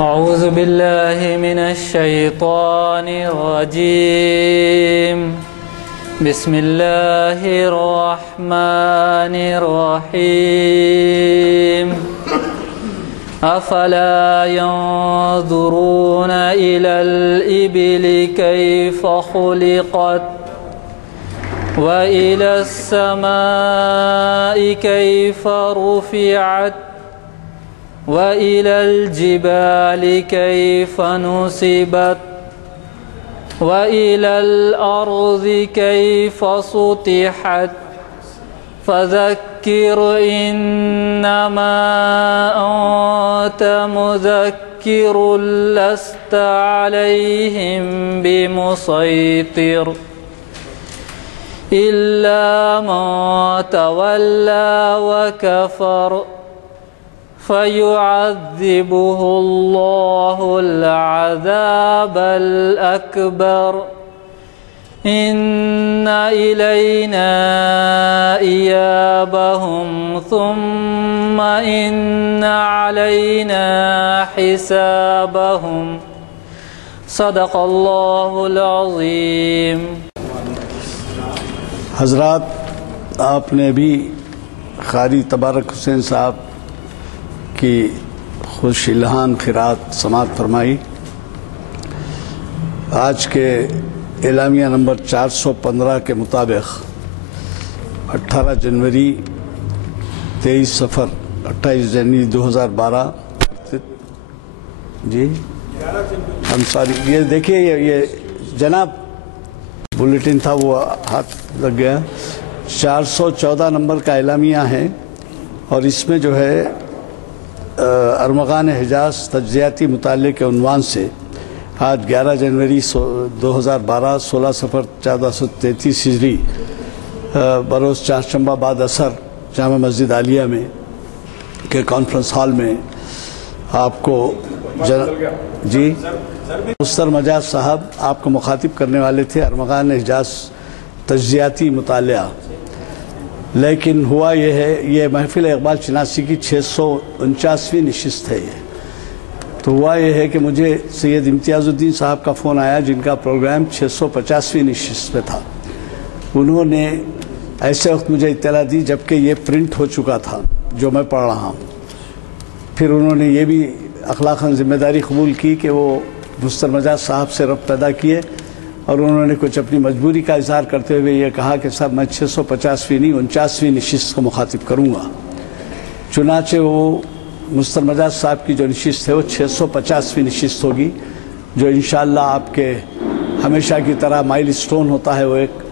أعوذ بالله من الشيطان الرجيم. بسم الله الرحمن الرحيم. أفلا ينظرون إلى الإبل كيف خلقت وإلى السماء كيف رفعت وإلى الجبال كيف نصبت وإلى الأرض كيف سطحت فذكر إنما أنت مذكر لست عليهم بمسيطر إلا من تولى وكفر فيعذبه الله العذاب الأكبر إن إلينا إيابهم ثم إن علينا حسابهم صدق الله العظيم. حضرات، آپ نے بھی قاری تبارک حسین صاحب کی خوش الہان قرات سماعت فرمائی. آج کے اعلامیہ نمبر 415 کے مطابق 18 جنوری 23 صفر 28 جنوری 2012 جی ہم ساری یہ دیکھیے یہ جناب بلیٹن تھا وہ ہاتھ لگ گیا. 414 نمبر کا اعلامیہ ہے اور اس میں جو ہے ارمغان حجاز تجزیاتی مطالعے کے عنوان سے آج 11 جنوری 2012 16 صفر 1433 ہجری بروز چہارشنبہ بعد اثر جامع مسجد عالیہ میں کے کانفرنس ہال میں آپ کو جی مستر مجاز صاحب آپ کو مخاطب کرنے والے تھے. ارمغان حجاز تجزیاتی مطالعہ، لیکن ہوا یہ ہے یہ محفل اقبال چناسی کی 649ویں نشست ہے. یہ تو ہوا یہ ہے کہ مجھے سید امتیاز الدین صاحب کا فون آیا جن کا پروگرام 650ویں نشست پہ تھا. انہوں نے ایسے وقت مجھے اطلاع دی جبکہ یہ پرنٹ ہو چکا تھا جو میں پڑھ رہا ہوں. پھر انہوں نے یہ بھی اخلاقاً ذمہ داری قبول کی کہ وہ مستر مجاز صاحب سے ربط پیدا کیے اور انہوں نے کچھ اپنی مجبوری کا اظہار کرتے ہوئے یہ کہا کہ صاحب میں 650ویں نہیں 49ویں نشست کو مخاطب کروں گا. چنانچہ وہ مستر مجاز صاحب کی جو نشست ہے وہ 650ویں نشست ہوگی جو انشاءاللہ آپ کے ہمیشہ کی طرح مائل سٹون ہوتا ہے وہ ایک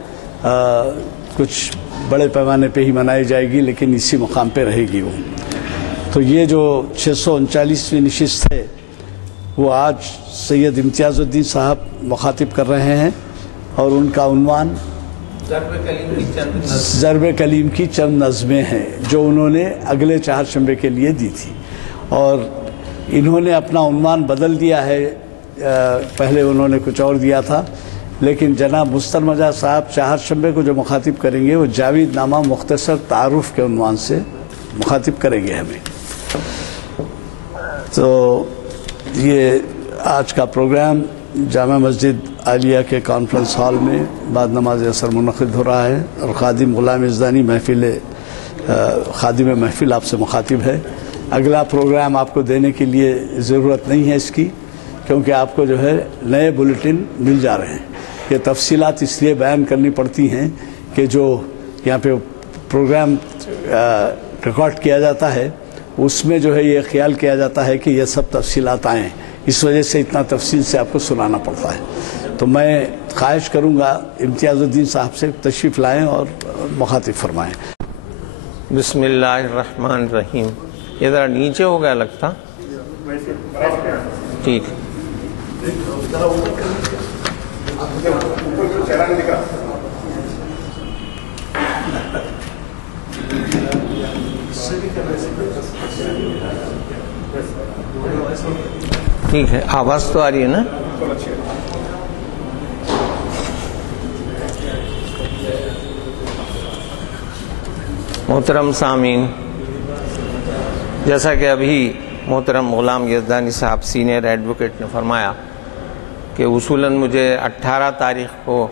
کچھ بڑے پیمانے پہ ہی منائی جائے گی لیکن اسی مقام پہ رہے گی وہ. تو یہ جو 639ویں نشست ہے وہ آج سید امتیاز الدین صاحب مخاطب کر رہے ہیں اور ان کا عنوان ضرب کلیم کی چند نظمیں ہیں جو انہوں نے اگلے چہارشنبے کے لیے دی تھی. اور انہوں نے اپنا عنوان بدل دیا ہے، پہلے انہوں نے کچھ اور دیا تھا لیکن جناب مستر مجاز صاحب چہارشنبے کو جو مخاطب کریں گے وہ جاوید نامہ مختصر تعارف کے عنوان سے مخاطب کریں گے ہمیں. تو یہ آج کا پروگرام جامع مسجد عالیہ کے کانفرنس ہال میں بعد نماز عصر منعقد ہو رہا ہے اور خادم غلام ازدانی خادم محفل آپ سے مخاطب ہے. اگلا پروگرام آپ کو دینے کے لیے ضرورت نہیں ہے اس کی کیونکہ آپ کو جو ہے نئے بلیٹن مل جا رہے ہیں. یہ تفصیلات اس لیے بیان کرنی پڑتی ہیں کہ جو یہاں پہ پروگرام ریکارڈ کیا جاتا ہے اس میں جو ہے یہ خیال کیا جاتا ہے کہ یہ سب تفصیلات آئیں، اس وجہ سے اتنا تفصیل سے آپ کو سنانا پڑتا ہے. تو میں خواہش کروں گا امتیاز الدین صاحب سے تشریف لائیں اور مخاطب فرمائیں. بسم اللہ الرحمن الرحیم. یہ ذرا نیچے ہو گیا لگتا ٹھیک. ٹھیک ہے، آواز تو آ رہی ہے نا؟ محترم سامعین، جیسا کہ ابھی محترم غلام یزدانی صاحب سینئر ایڈوکیٹ نے فرمایا کہ اصولاً مجھے 18 تاریخ کو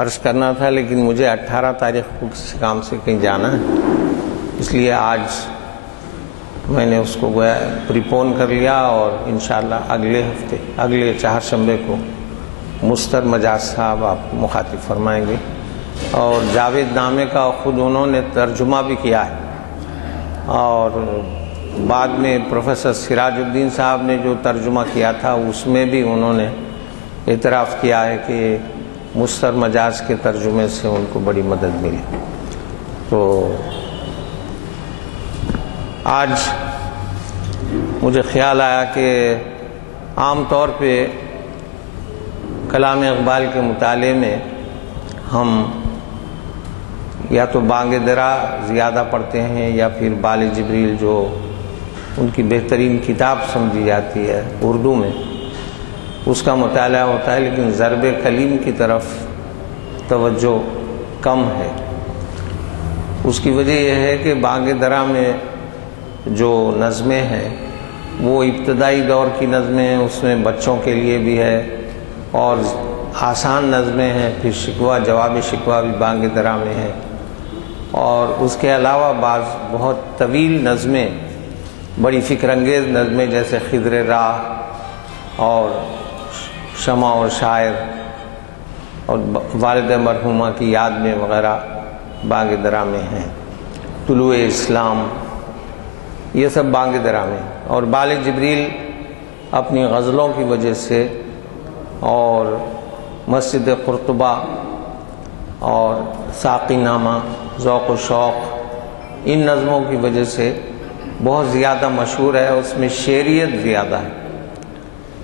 عرض کرنا تھا، لیکن مجھے 18 تاریخ کو کسی کام سے کہیں جانا ہے، اس لیے آج میں نے اس کو گویا پریپون کر لیا، اور انشاءاللہ اگلے چہارشنبے کو مستر مجاز صاحب آپ مخاطب فرمائیں گے، اور جاوید نامے کا خود انہوں نے ترجمہ بھی کیا ہے، اور بعد میں پروفیسر سراج الدین صاحب نے جو ترجمہ کیا تھا اس میں بھی انہوں نے اعتراف کیا ہے کہ مستر مجاز کے ترجمے سے ان کو بڑی مدد ملی۔ تو آج مجھے خیال آیا کہ عام طور پہ کلام اقبال کے مطالعے میں ہم یا تو بانگ درا زیادہ پڑھتے ہیں یا پھر بال جبریل جو ان کی بہترین کتاب سمجھی جاتی ہے اردو میں، اس کا مطالعہ ہوتا ہے، لیکن ضرب کلیم کی طرف توجہ کم ہے۔ اس کی وجہ یہ ہے کہ بانگ درا میں جو نظمیں ہیں وہ ابتدائی دور کی نظمیں ہیں، اس میں بچوں کے لیے بھی ہے اور آسان نظمیں ہیں، پھر شکوہ جواب شکوہ بھی بانگ درا میں ہے، اور اس کے علاوہ بعض بہت طویل نظمیں، بڑی فکر انگیز نظمیں جیسے خضر راہ اور شمع اور شاعر اور والد مرحومہ کی یاد میں وغیرہ بانگ درا میں ہیں، طلوع اسلام، یہ سب بانگ درا میں۔ اور بال جبریل اپنی غزلوں کی وجہ سے اور مسجد قرطبہ اور ساقی نامہ، ذوق و شوق، ان نظموں کی وجہ سے بہت زیادہ مشہور ہے، اس میں شعریت زیادہ ہے،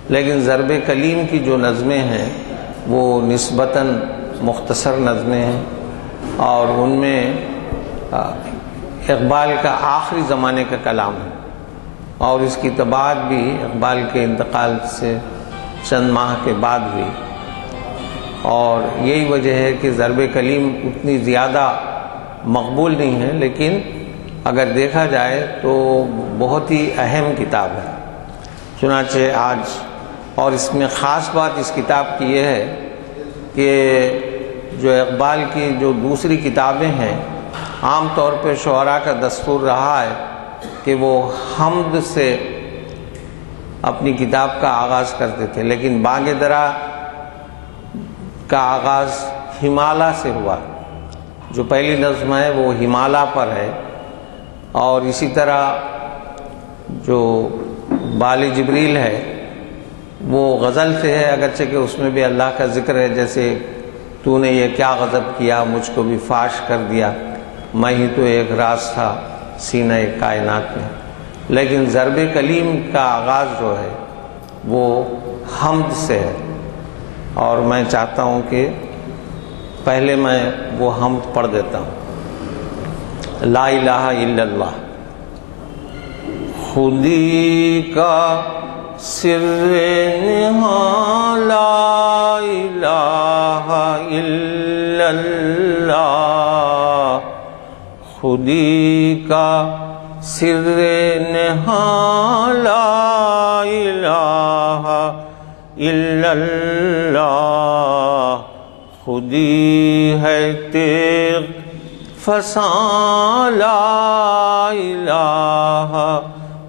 لیکن ضرب کلیم کی جو نظمیں ہیں وہ نسبتاً مختصر نظمیں ہیں، اور ان میں اقبال کا آخری زمانے کا کلام ہے، اور اس کی طباعت بھی اقبال کے انتقال سے چند ماہ کے بعد ہوئی، اور یہی وجہ ہے کہ ضرب کلیم اتنی زیادہ مقبول نہیں ہے، لیکن اگر دیکھا جائے تو بہت ہی اہم کتاب ہے۔ چنانچہ آج، اور اس میں خاص بات اس کتاب کی یہ ہے کہ جو اقبال کی جو دوسری کتابیں ہیں، عام طور پہ شعراء کا دستور رہا ہے کہ وہ حمد سے اپنی کتاب کا آغاز کرتے تھے، لیکن بانگ درا کا آغاز ہمالہ سے ہوا، جو پہلی نظم ہے وہ ہمالہ پر ہے، اور اسی طرح جو بال جبریل ہے وہ غزل سے ہے، اگرچہ کہ اس میں بھی اللہ کا ذکر ہے، جیسے تو نے یہ کیا غضب کیا، مجھ کو بھی فاش کر دیا، میں ہی تو ایک راز تھا سینہ کائنات میں، لیکن ضرب کلیم کا آغاز جو ہے وہ حمد سے ہے، اور میں چاہتا ہوں کہ پہلے میں وہ حمد پڑھ دیتا ہوں۔ لا الہ الا اللہ، خودی کا سر نہاں، لا الہ الا اللہ، خودی کا سر نہاں، لا الہ الا اللہ، خودی ہے تیغ فساں، لا الہ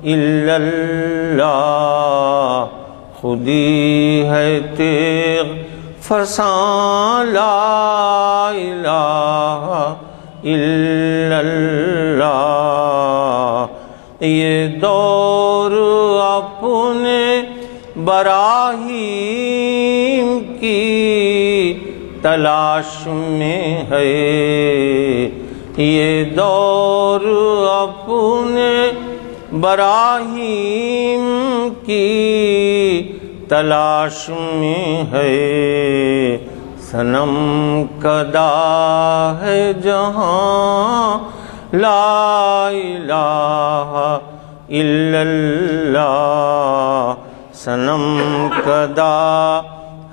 الا اللہ، خودی ہے تیغ فساں، لا الہ الا اللہ، یہ دور اپنے براہیم کی تلاش میں ہے، یہ دور اپنے براہیم کی تلاش میں ہے، صنم کدا ہے جہاں، لا الہ الا اللہ، صنم کدا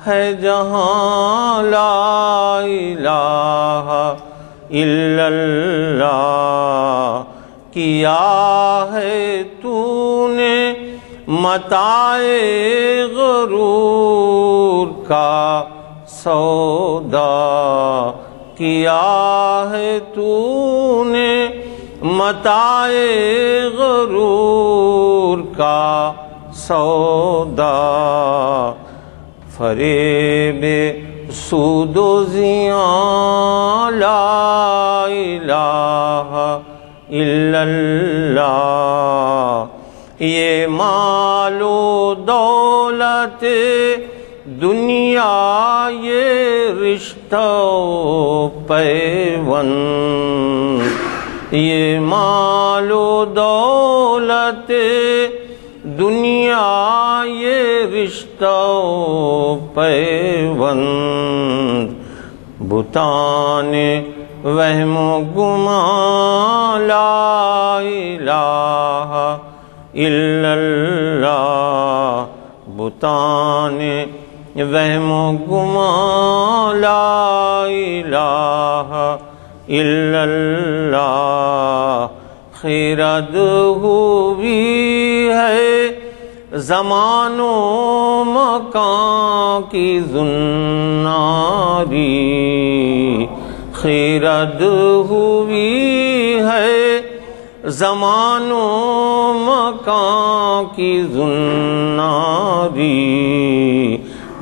ہے جہاں، لا الہ الا اللہ، کیا ہے تو نے متاع غرور کا سودا، کیا ہے تو نے متاع غرور کا سودا، فریب سود و زیاں لا الہ الا اللہ، یہ مال و دولت دنیا یہ رشتہ و پیوند، یہ مال و دولت دنیا یہ رشتہ و پیوند، بتان وہم و گمان لا الہ الا اللہ، بتان وہم و گمان لا الہ الا اللہ، خیرد ہوئی ہے زمان و مکان کی زناری، خیرد ہوئی ہے زمان و مکان کی زناری،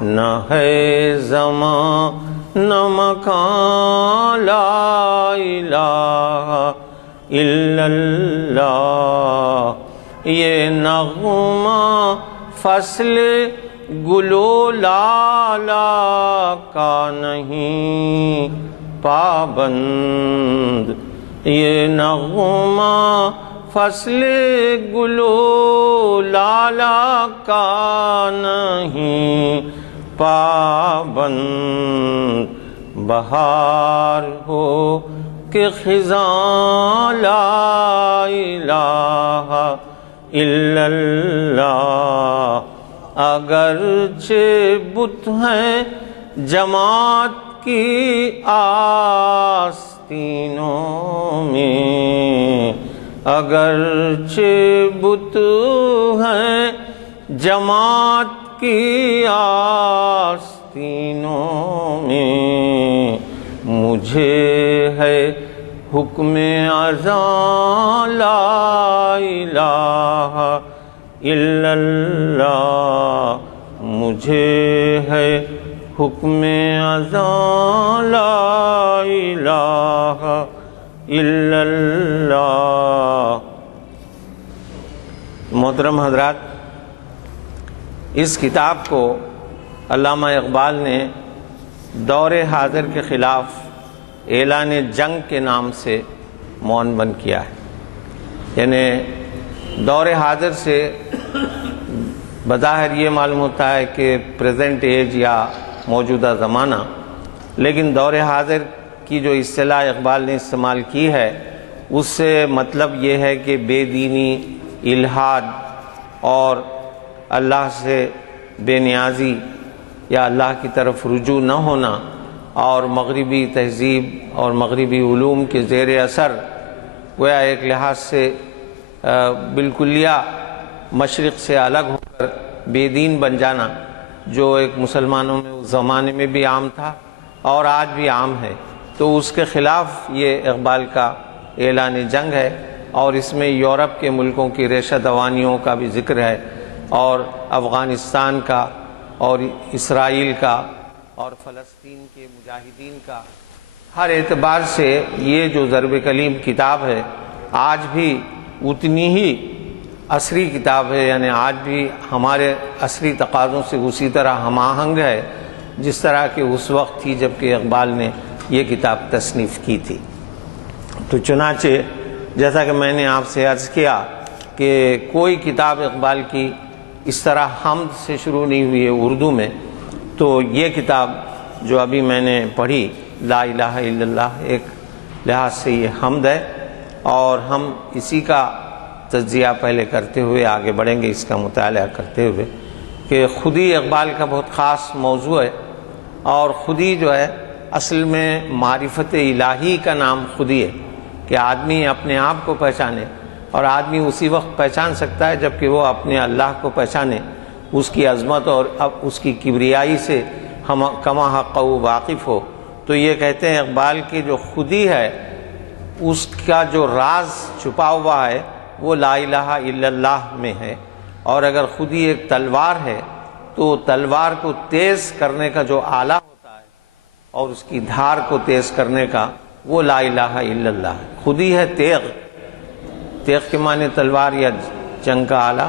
نہ ہے زمان نہ مکان لا الہ الا اللہ، یہ نغمہ فصل گل و لالا کا نہیں پابند، یہ نغمہ فصل گل و لالا کا نہیں پابند، بہار ہو کہ خزاں لا الہ الا اللہ، اگرچہ بت ہیں جماعت کی آستینوں میں، اگرچہ بت ہیں جماعت کی آستینوں میں، مجھے ہے حکم اذان لا الہ الا اللہ، مجھے ہے حکم اذان لا الہ الا اللہ۔ محترم حضرات، اس کتاب کو علامہ اقبال نے دور حاضر کے خلاف اعلان جنگ کے نام سے عنوان کیا ہے، یعنی دور حاضر سے بظاہر یہ معلوم ہوتا ہے کہ پریزنٹ ایج یا موجودہ زمانہ، لیکن دور حاضر کی جو اصطلاح اقبال نے استعمال کی ہے اس سے مطلب یہ ہے کہ بے دینی، الحاد اور اللہ سے بے نیازی یا اللہ کی طرف رجوع نہ ہونا، اور مغربی تہذیب اور مغربی علوم کے زیر اثر گویا ایک لحاظ سے بالکلیہ مشرق سے الگ ہو کر بے دین بن جانا، جو ایک مسلمانوں میں اس زمانے میں بھی عام تھا اور آج بھی عام ہے، تو اس کے خلاف یہ اقبال کا اعلان جنگ ہے، اور اس میں یورپ کے ملکوں کی ریشہ دوانیوں کا بھی ذکر ہے، اور افغانستان کا اور اسرائیل کا اور فلسطین کے مجاہدین کا۔ ہر اعتبار سے یہ جو ضرب کلیم کتاب ہے آج بھی اتنی ہی عصری کتاب ہے، یعنی آج بھی ہمارے عصری تقاضوں سے اسی طرح ہم آہنگ ہے جس طرح کہ اس وقت تھی جب کہ اقبال نے یہ کتاب تصنیف کی تھی۔ تو چنانچہ جیسا کہ میں نے آپ سے عرض کیا کہ کوئی کتاب اقبال کی اس طرح حمد سے شروع نہیں ہوئی ہے اردو میں، تو یہ کتاب جو ابھی میں نے پڑھی لا الہ الا اللہ ایک لحاظ سے یہ حمد ہے، اور ہم اسی کا تجزیہ پہلے کرتے ہوئے آگے بڑھیں گے، اس کا مطالعہ کرتے ہوئے کہ خود ہی اقبال کا بہت خاص موضوع ہے، اور خود ہی جو ہے اصل میں معرفت الہی کا نام خود ہی ہے کہ آدمی اپنے آپ کو پہچانے اور آدمی اسی وقت پہچان سکتا ہے جب کہ وہ اپنے اللہ کو پہچانے، اس کی عظمت اور اب اس کی کبریائی سے ہم کما حق واقف ہو۔ تو یہ کہتے ہیں اقبال کہ جو خودی ہے اس کا جو راز چھپا ہوا ہے وہ لا الہ الا اللہ میں ہے، اور اگر خودی ایک تلوار ہے تو تلوار کو تیز کرنے کا جو آلہ ہوتا ہے اور اس کی دھار کو تیز کرنے کا وہ لا الہ الا اللہ ہے۔ خودی ہے تیغ، تیغ کے معنی تلوار یا جنگ کا آلہ،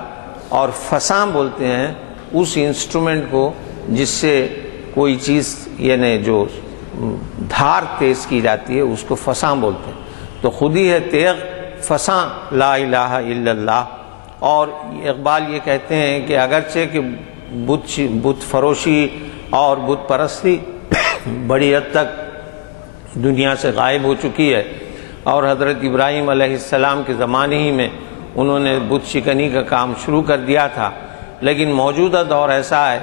اور فساں بولتے ہیں اس انسٹرومنٹ کو جس سے کوئی چیز یعنی جو دھار تیز کی جاتی ہے اس کو فساں بولتے ہیں۔ تو خودی ہے تیغ، فساں لا الہ الا اللہ۔ اور اقبال یہ کہتے ہیں کہ اگرچہ کہ بت فروشی اور بت پرستی بڑی حد تک دنیا سے غائب ہو چکی ہے، اور حضرت ابراہیم علیہ السلام کے زمانے ہی میں انہوں نے بت شکنی کا کام شروع کر دیا تھا، لیکن موجودہ دور ایسا ہے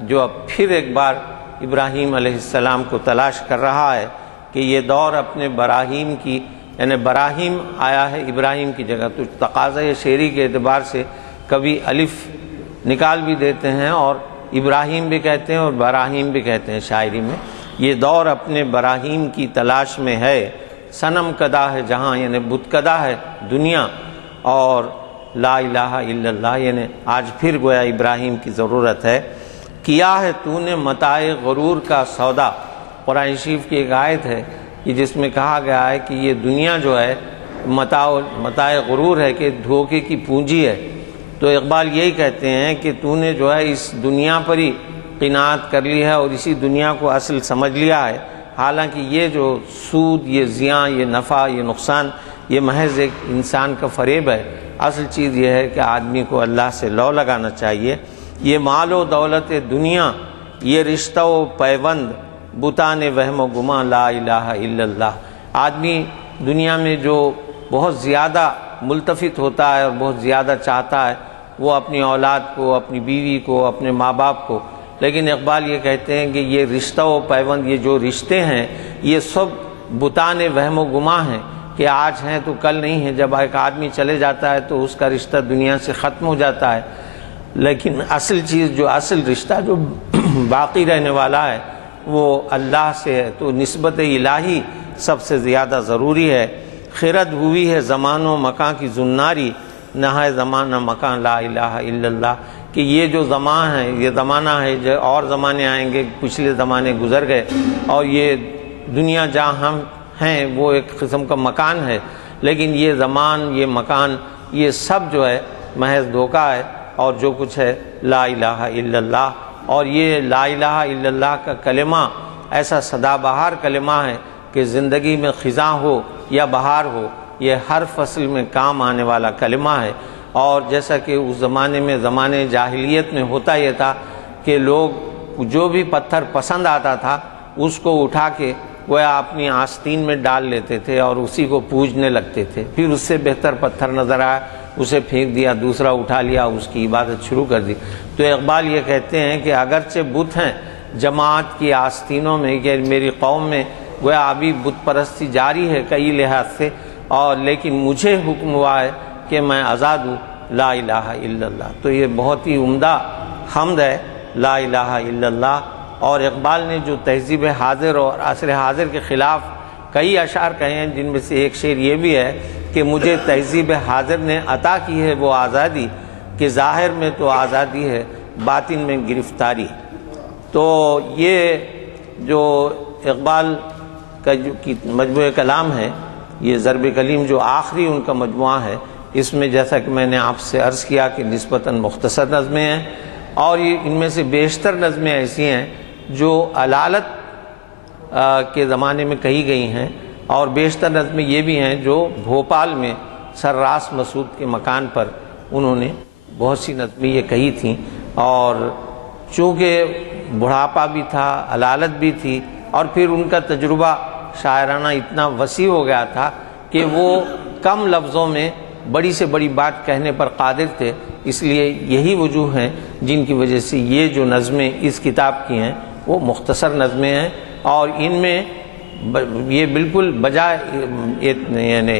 جو اب پھر ایک بار ابراہیم علیہ السلام کو تلاش کر رہا ہے کہ یہ دور اپنے براہیم کی یعنی براہیم آیا ہے ابراہیم کی جگہ، تو تقاضۂ شعری کے اعتبار سے کبھی الف نکال بھی دیتے ہیں اور ابراہیم بھی کہتے ہیں اور براہیم بھی کہتے ہیں شاعری میں۔ یہ دور اپنے براہیم کی تلاش میں ہے، صنم کدا ہے جہاں یعنی بت کدا ہے دنیا، اور لا الہ الا اللہ یعنی آج پھر گویا ابراہیم کی ضرورت ہے۔ کیا ہے تو نے متاع غرور کا سودا، قرآن شریف کی ایک آیت ہے کہ جس میں کہا گیا ہے کہ یہ دنیا جو ہے متاع غرور ہے، کہ دھوکے کی پونجی ہے۔ تو اقبال یہی کہتے ہیں کہ تو نے جو ہے اس دنیا پر ہی قناعت کر لی ہے اور اسی دنیا کو اصل سمجھ لیا ہے، حالانکہ یہ جو سود، یہ زیاں، یہ نفع، یہ نقصان، یہ محض ایک انسان کا فریب ہے۔ اصل چیز یہ ہے کہ آدمی کو اللہ سے لو لگانا چاہیے۔ یہ مال و دولت دنیا، یہ رشتہ و پیوند، بتان وہم و گماں لا الہ الا اللہ۔ آدمی دنیا میں جو بہت زیادہ ملتفت ہوتا ہے اور بہت زیادہ چاہتا ہے وہ اپنی اولاد کو، اپنی بیوی کو، اپنے ماں باپ کو، لیکن اقبال یہ کہتے ہیں کہ یہ رشتہ و پیوند، یہ جو رشتے ہیں یہ سب بتان وہم و گماں ہیں کہ آج ہیں تو کل نہیں ہیں۔ جب ایک آدمی چلے جاتا ہے تو اس کا رشتہ دنیا سے ختم ہو جاتا ہے، لیکن اصل چیز جو اصل رشتہ جو باقی رہنے والا ہے وہ اللہ سے ہے۔ تو نسبت الہی سب سے زیادہ ضروری ہے۔ خرد ہوئی ہے زمان و مکان کی زناری، نہ ہے زمانہ مکان لا الہ الا اللہ، کہ یہ جو زمان ہے، یہ زمانہ ہے، جو اور زمانے آئیں گے، پچھلے زمانے گزر گئے، اور یہ دنیا جہاں ہم ہیں وہ ایک قسم کا مکان ہے، لیکن یہ زمان، یہ مکان، یہ سب جو ہے محض دھوکہ ہے، اور جو کچھ ہے لا الہ الا اللہ۔ اور یہ لا الہ الا اللہ کا کلمہ ایسا سدا بہار کلمہ ہے کہ زندگی میں خزاں ہو یا بہار ہو، یہ ہر فصل میں کام آنے والا کلمہ ہے۔ اور جیسا کہ اس زمانے میں زمانے جاہلیت میں ہوتا یہ تھا کہ لوگ جو بھی پتھر پسند آتا تھا اس کو اٹھا کے وہ اپنی آستین میں ڈال لیتے تھے اور اسی کو پوجنے لگتے تھے، پھر اس سے بہتر پتھر نظر آیا اسے پھینک دیا، دوسرا اٹھا لیا، اس کی عبادت شروع کر دی۔ تو اقبال یہ کہتے ہیں کہ اگرچہ بت ہیں جماعت کی آستینوں میں، کہ میری قوم میں گویا ابھی بت پرستی جاری ہے کئی لحاظ سے، اور لیکن مجھے حکم ہوا ہے کہ میں آزاد ہوں، لا الہ الا اللہ۔ تو یہ بہت ہی عمدہ حمد ہے لا الہ الا اللہ۔ اور اقبال نے جو تہذیب حاضر اور عصر حاضر کے خلاف کئی اشعار کہے ہیں، جن میں سے ایک شعر یہ بھی ہے کہ مجھے تہذیب حاضر نے عطا کی ہے وہ آزادی، کہ ظاہر میں تو آزادی ہے باطن میں گرفتاری۔ تو یہ جو اقبال کا جو مجموعہ کلام ہے، یہ ضرب کلیم جو آخری ان کا مجموعہ ہے، اس میں جیسا کہ میں نے آپ سے عرض کیا کہ نسبتاً مختصر نظمیں ہیں، اور یہ ان میں سے بیشتر نظمیں ایسی ہیں جو علالت کے زمانے میں کہی گئی ہیں، اور بیشتر نظمیں یہ بھی ہیں جو بھوپال میں سر راس مسعود کے مکان پر انہوں نے بہت سی نظمیں یہ کہی تھیں۔ اور چونکہ بڑھاپا بھی تھا، علالت بھی تھی، اور پھر ان کا تجربہ شاعرانہ اتنا وسیع ہو گیا تھا کہ وہ کم لفظوں میں بڑی سے بڑی بات کہنے پر قادر تھے۔ اس لیے یہی وجوہ ہیں جن کی وجہ سے یہ جو نظمیں اس کتاب کی ہیں وہ مختصر نظمیں ہیں، اور ان میں یہ بالکل بجائے یعنی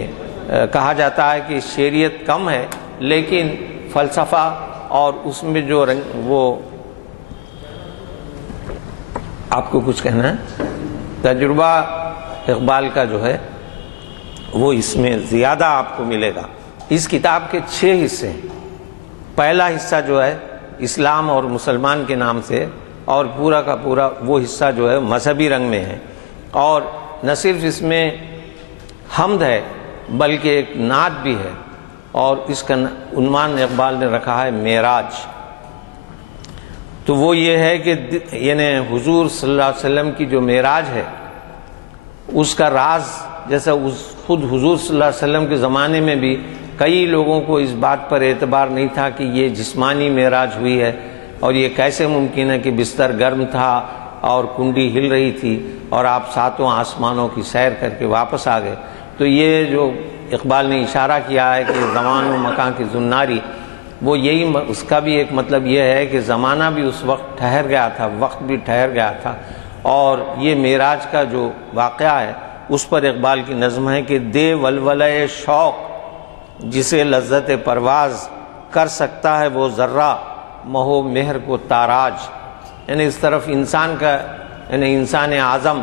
کہا جاتا ہے کہ شعریت کم ہے لیکن فلسفہ اور اس میں جو وہ آپ کو کچھ کہنا ہے، تجربہ اقبال کا جو ہے وہ اس میں زیادہ آپ کو ملے گا۔ اس کتاب کے 6 حصے ہیں۔ پہلا حصہ جو ہے اسلام اور مسلمان کے نام سے، اور پورا کا پورا وہ حصہ جو ہے مذہبی رنگ میں ہے، اور نہ صرف اس میں حمد ہے بلکہ ایک نعت بھی ہے، اور اس کا عنوان اقبال نے رکھا ہے معراج۔ تو وہ یہ ہے کہ یعنی حضور صلی اللہ علیہ وسلم کی جو معراج ہے اس کا راز، جیسا خود حضور صلی اللہ علیہ وسلم کے زمانے میں بھی کئی لوگوں کو اس بات پر اعتبار نہیں تھا کہ یہ جسمانی معراج ہوئی ہے، اور یہ کیسے ممکن ہے کہ بستر گرم تھا اور کنڈی ہل رہی تھی اور آپ 7 آسمانوں کی سیر کر کے واپس آ گئے۔ تو یہ جو اقبال نے اشارہ کیا ہے کہ زمان و مکان کی زناری، وہ یہی اس کا بھی ایک مطلب یہ ہے کہ زمانہ بھی اس وقت ٹھہر گیا تھا، وقت بھی ٹھہر گیا تھا، اور یہ معراج کا جو واقعہ ہے اس پر اقبال کی نظم ہے کہ دے ولولۂ شوق جسے لذت پرواز، کر سکتا ہے وہ ذرہ مہو مہر کو تاراج۔ یعنی اس طرف انسان کا، یعنی انسان اعظم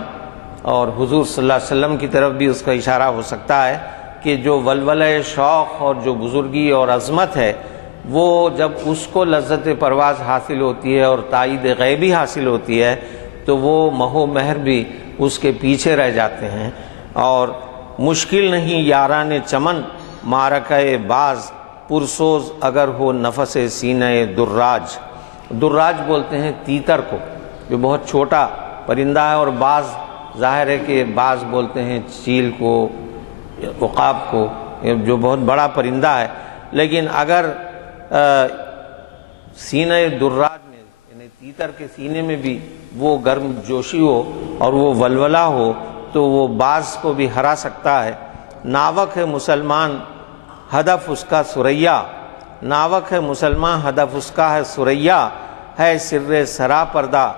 اور حضور صلی اللہ علیہ وسلم کی طرف بھی اس کا اشارہ ہو سکتا ہے کہ جو ولولۂ شوق اور جو بزرگی اور عظمت ہے، وہ جب اس کو لذت پرواز حاصل ہوتی ہے اور تائید غیبی حاصل ہوتی ہے تو وہ مہو مہر بھی اس کے پیچھے رہ جاتے ہیں۔ اور مشکل نہیں یاران چمن معرکہ باز، پرسوز اگر ہو نفس سینہ دراج۔ دراج بولتے ہیں تیتر کو، جو بہت چھوٹا پرندہ ہے، اور باز ظاہر ہے کہ باز بولتے ہیں چیل کو، عقاب کو، جو بہت بڑا پرندہ ہے۔ لیکن اگر سینہ دراج میں، یعنی تیتر کے سینے میں بھی وہ گرم جوشی ہو اور وہ ولولہ ہو تو وہ باز کو بھی ہرا سکتا ہے۔ ناوک ہے مسلمان ہدف اس کا ثریا، ناوک ہے مسلمان ہدف اس کا ہے ثریا، ہے سر سرا پردہ،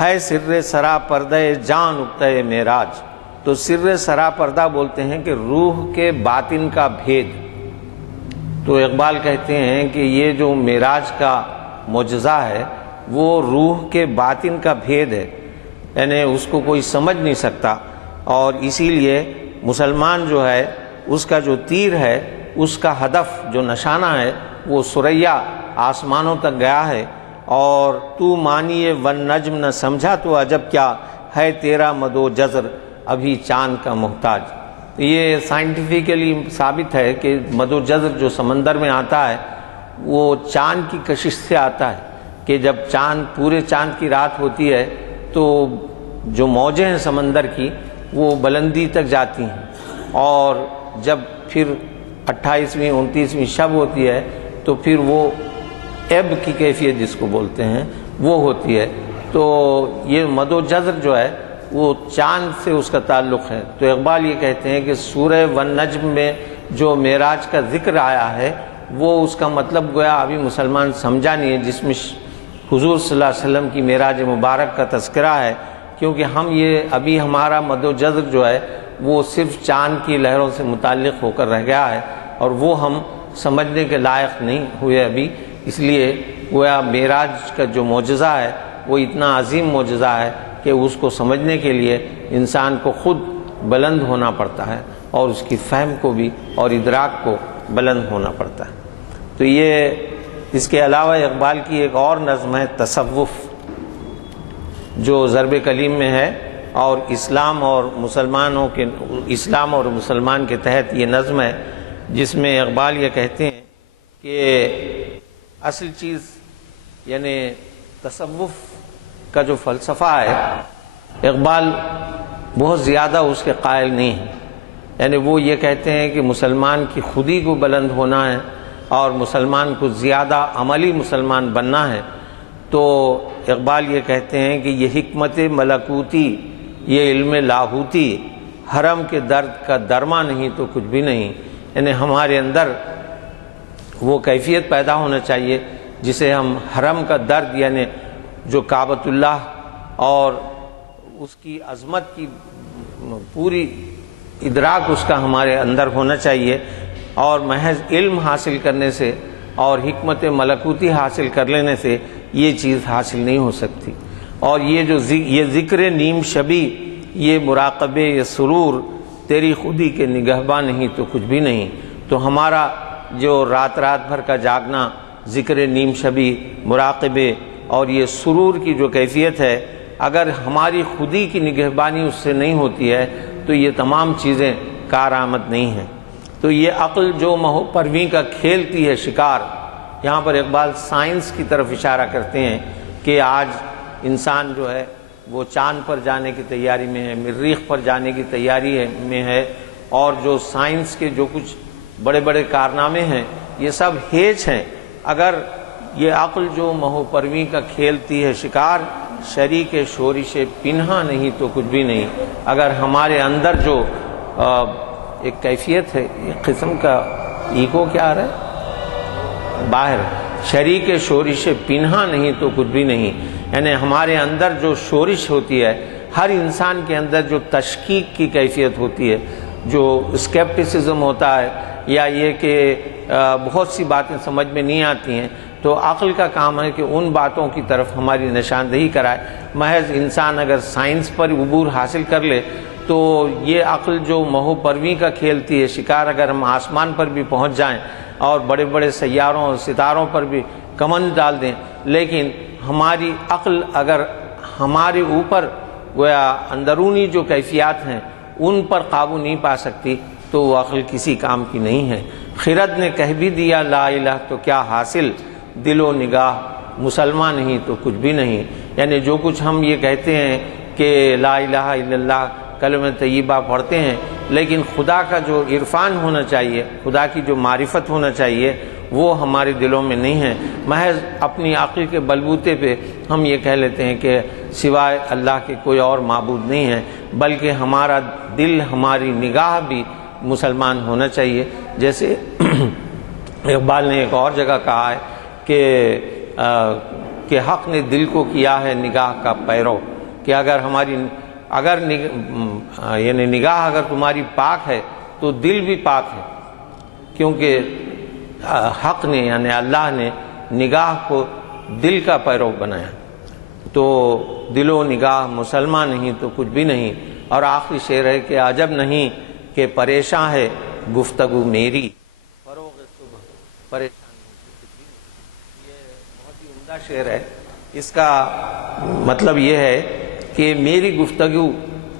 ہے سر سرا پردہ جان نقطۂ معراج۔ تو سر سرا پردہ بولتے ہیں کہ روح کے باطن کا بھید۔ تو اقبال کہتے ہیں کہ یہ جو معراج کا معجزہ ہے وہ روح کے باطن کا بھید ہے، یعنی اس کو کوئی سمجھ نہیں سکتا، اور اسی لیے مسلمان جو ہے اس کا جو تیر ہے، اس کا ہدف جو نشانہ ہے وہ ثریا، آسمانوں تک گیا ہے۔ اور تو مانیے ون نجم نہ سمجھا تو عجب کیا، ہے تیرا مد و جزر ابھی چاند کا محتاج۔ یہ سائنٹیفیکلی ثابت ہے کہ مد و جزر جو سمندر میں آتا ہے وہ چاند کی کشش سے آتا ہے، کہ جب چاند، پورے چاند کی رات ہوتی ہے تو جو موجیں ہیں سمندر کی وہ بلندی تک جاتی ہیں، اور جب پھر 28ویں 29ویں شب ہوتی ہے تو پھر وہ ایب کی کیفیت جس کو بولتے ہیں وہ ہوتی ہے۔ تو یہ مد و جزر جو ہے وہ چاند سے اس کا تعلق ہے۔ تو اقبال یہ کہتے ہیں کہ سورہ والنجم میں جو معراج کا ذکر آیا ہے وہ اس کا مطلب گویا ابھی مسلمان سمجھا نہیں ہے، جس میں حضور صلی اللہ علیہ وسلم کی معراج مبارک کا تذکرہ ہے، کیونکہ ہم یہ ابھی ہمارا مد و جزر جو ہے وہ صرف چاند کی لہروں سے متعلق ہو کر رہ گیا ہے، اور وہ ہم سمجھنے کے لائق نہیں ہوئے ابھی، اس لیے گویا معراج کا جو معجزہ ہے وہ اتنا عظیم معجزہ ہے کہ اس کو سمجھنے کے لیے انسان کو خود بلند ہونا پڑتا ہے، اور اس کی فہم کو بھی اور ادراک کو بلند ہونا پڑتا ہے۔ تو یہ اس کے علاوہ اقبال کی ایک اور نظم ہے تصوف، جو ضرب کلیم میں ہے، اور اسلام اور مسلمان کے تحت یہ نظم ہے، جس میں اقبال یہ کہتے ہیں کہ اصل چیز یعنی تصوف کا جو فلسفہ ہے اقبال بہت زیادہ اس کے قائل نہیں ہیں، یعنی وہ یہ کہتے ہیں کہ مسلمان کی خودی کو بلند ہونا ہے اور مسلمان کو زیادہ عملی مسلمان بننا ہے۔ تو اقبال یہ کہتے ہیں کہ یہ حکمت ملکوتی، یہ علم لاہوتی، حرم کے درد کا درما نہیں تو کچھ بھی نہیں، یعنی ہمارے اندر وہ کیفیت پیدا ہونا چاہیے جسے ہم حرم کا درد، یعنی جو کعبۃ اللہ اور اس کی عظمت کی پوری ادراک اس کا ہمارے اندر ہونا چاہیے، اور محض علم حاصل کرنے سے اور حکمت ملکوتی حاصل کر لینے سے یہ چیز حاصل نہیں ہو سکتی۔ اور یہ ذکر نیم شبی، یہ مراقبے، یہ سرور، تیری خودی کے نگہباں نہیں تو کچھ بھی نہیں۔ تو ہمارا جو رات بھر کا جاگنا، ذکر نیم شبی، مراقبے اور یہ سرور کی جو کیفیت ہے، اگر ہماری خودی کی نگہبانی اس سے نہیں ہوتی ہے تو یہ تمام چیزیں کارآمد نہیں ہیں۔ تو یہ عقل جو مہو پرویں کا کھیلتی ہے شکار، یہاں پر اقبال سائنس کی طرف اشارہ کرتے ہیں کہ آج انسان جو ہے وہ چاند پر جانے کی تیاری میں ہے، مریخ پر جانے کی تیاری میں ہے، اور جو سائنس کے جو کچھ بڑے بڑے کارنامے ہیں یہ سب ہیچ ہیں اگر یہ عقل جو مہو پرویں کا کھیلتی ہے شکار، شریک شورش پنہا نہیں تو کچھ بھی نہیں۔ اگر ہمارے اندر جو ایک کیفیت ہے، ایک قسم کا ایگو کیا آ رہا ہے باہر، شریک شورش پنہا نہیں تو کچھ بھی نہیں، یعنی ہمارے اندر جو شورش ہوتی ہے، ہر انسان کے اندر جو تشکیک کی کیفیت ہوتی ہے، جو اسکیپٹسزم ہوتا ہے، یا یہ کہ بہت سی باتیں سمجھ میں نہیں آتی ہیں، تو عقل کا کام ہے کہ ان باتوں کی طرف ہماری نشاندہی کرائے۔ محض انسان اگر سائنس پر عبور حاصل کر لے تو یہ عقل جو مہو پرویں کا کھیلتی ہے شکار، اگر ہم آسمان پر بھی پہنچ جائیں اور بڑے بڑے سیاروں اور ستاروں پر بھی کمند ڈال دیں، لیکن ہماری عقل اگر ہمارے اوپر گویا اندرونی جو کیفیات ہیں ان پر قابو نہیں پا سکتی تو وہ عقل کسی کام کی نہیں ہے۔ خرد نے کہہ بھی دیا لا الہ تو کیا حاصل، دل و نگاہ مسلمان نہیں تو کچھ بھی نہیں، یعنی جو کچھ ہم یہ کہتے ہیں کہ لا الہ الا اللہ کلمہ طیبہ پڑھتے ہیں، لیکن خدا کا جو عرفان ہونا چاہیے، خدا کی جو معرفت ہونا چاہیے، وہ ہمارے دلوں میں نہیں ہے۔ محض اپنی عقل کے بلبوتے پہ ہم یہ کہہ لیتے ہیں کہ سوائے اللہ کے کوئی اور معبود نہیں ہے، بلکہ ہمارا دل، ہماری نگاہ بھی مسلمان ہونا چاہیے۔ جیسے اقبال نے ایک اور جگہ کہا ہے کہ حق نے دل کو کیا ہے نگاہ کا پیرو، کہ اگر یعنی نگاہ اگر تمہاری پاک ہے تو دل بھی پاک ہے، کیونکہ حق نے یعنی اللہ نے نگاہ کو دل کا پیرو بنایا، تو دل و نگاہ مسلمان نہیں تو کچھ بھی نہیں۔ اور آخری شعر ہے کہ عجب نہیں کہ پریشاں ہے گفتگو میری، فروغ صبح پریشان نہیں۔ یہ بہت ہی عمدہ شعر ہے۔ اس کا مطلب یہ ہے کہ میری گفتگو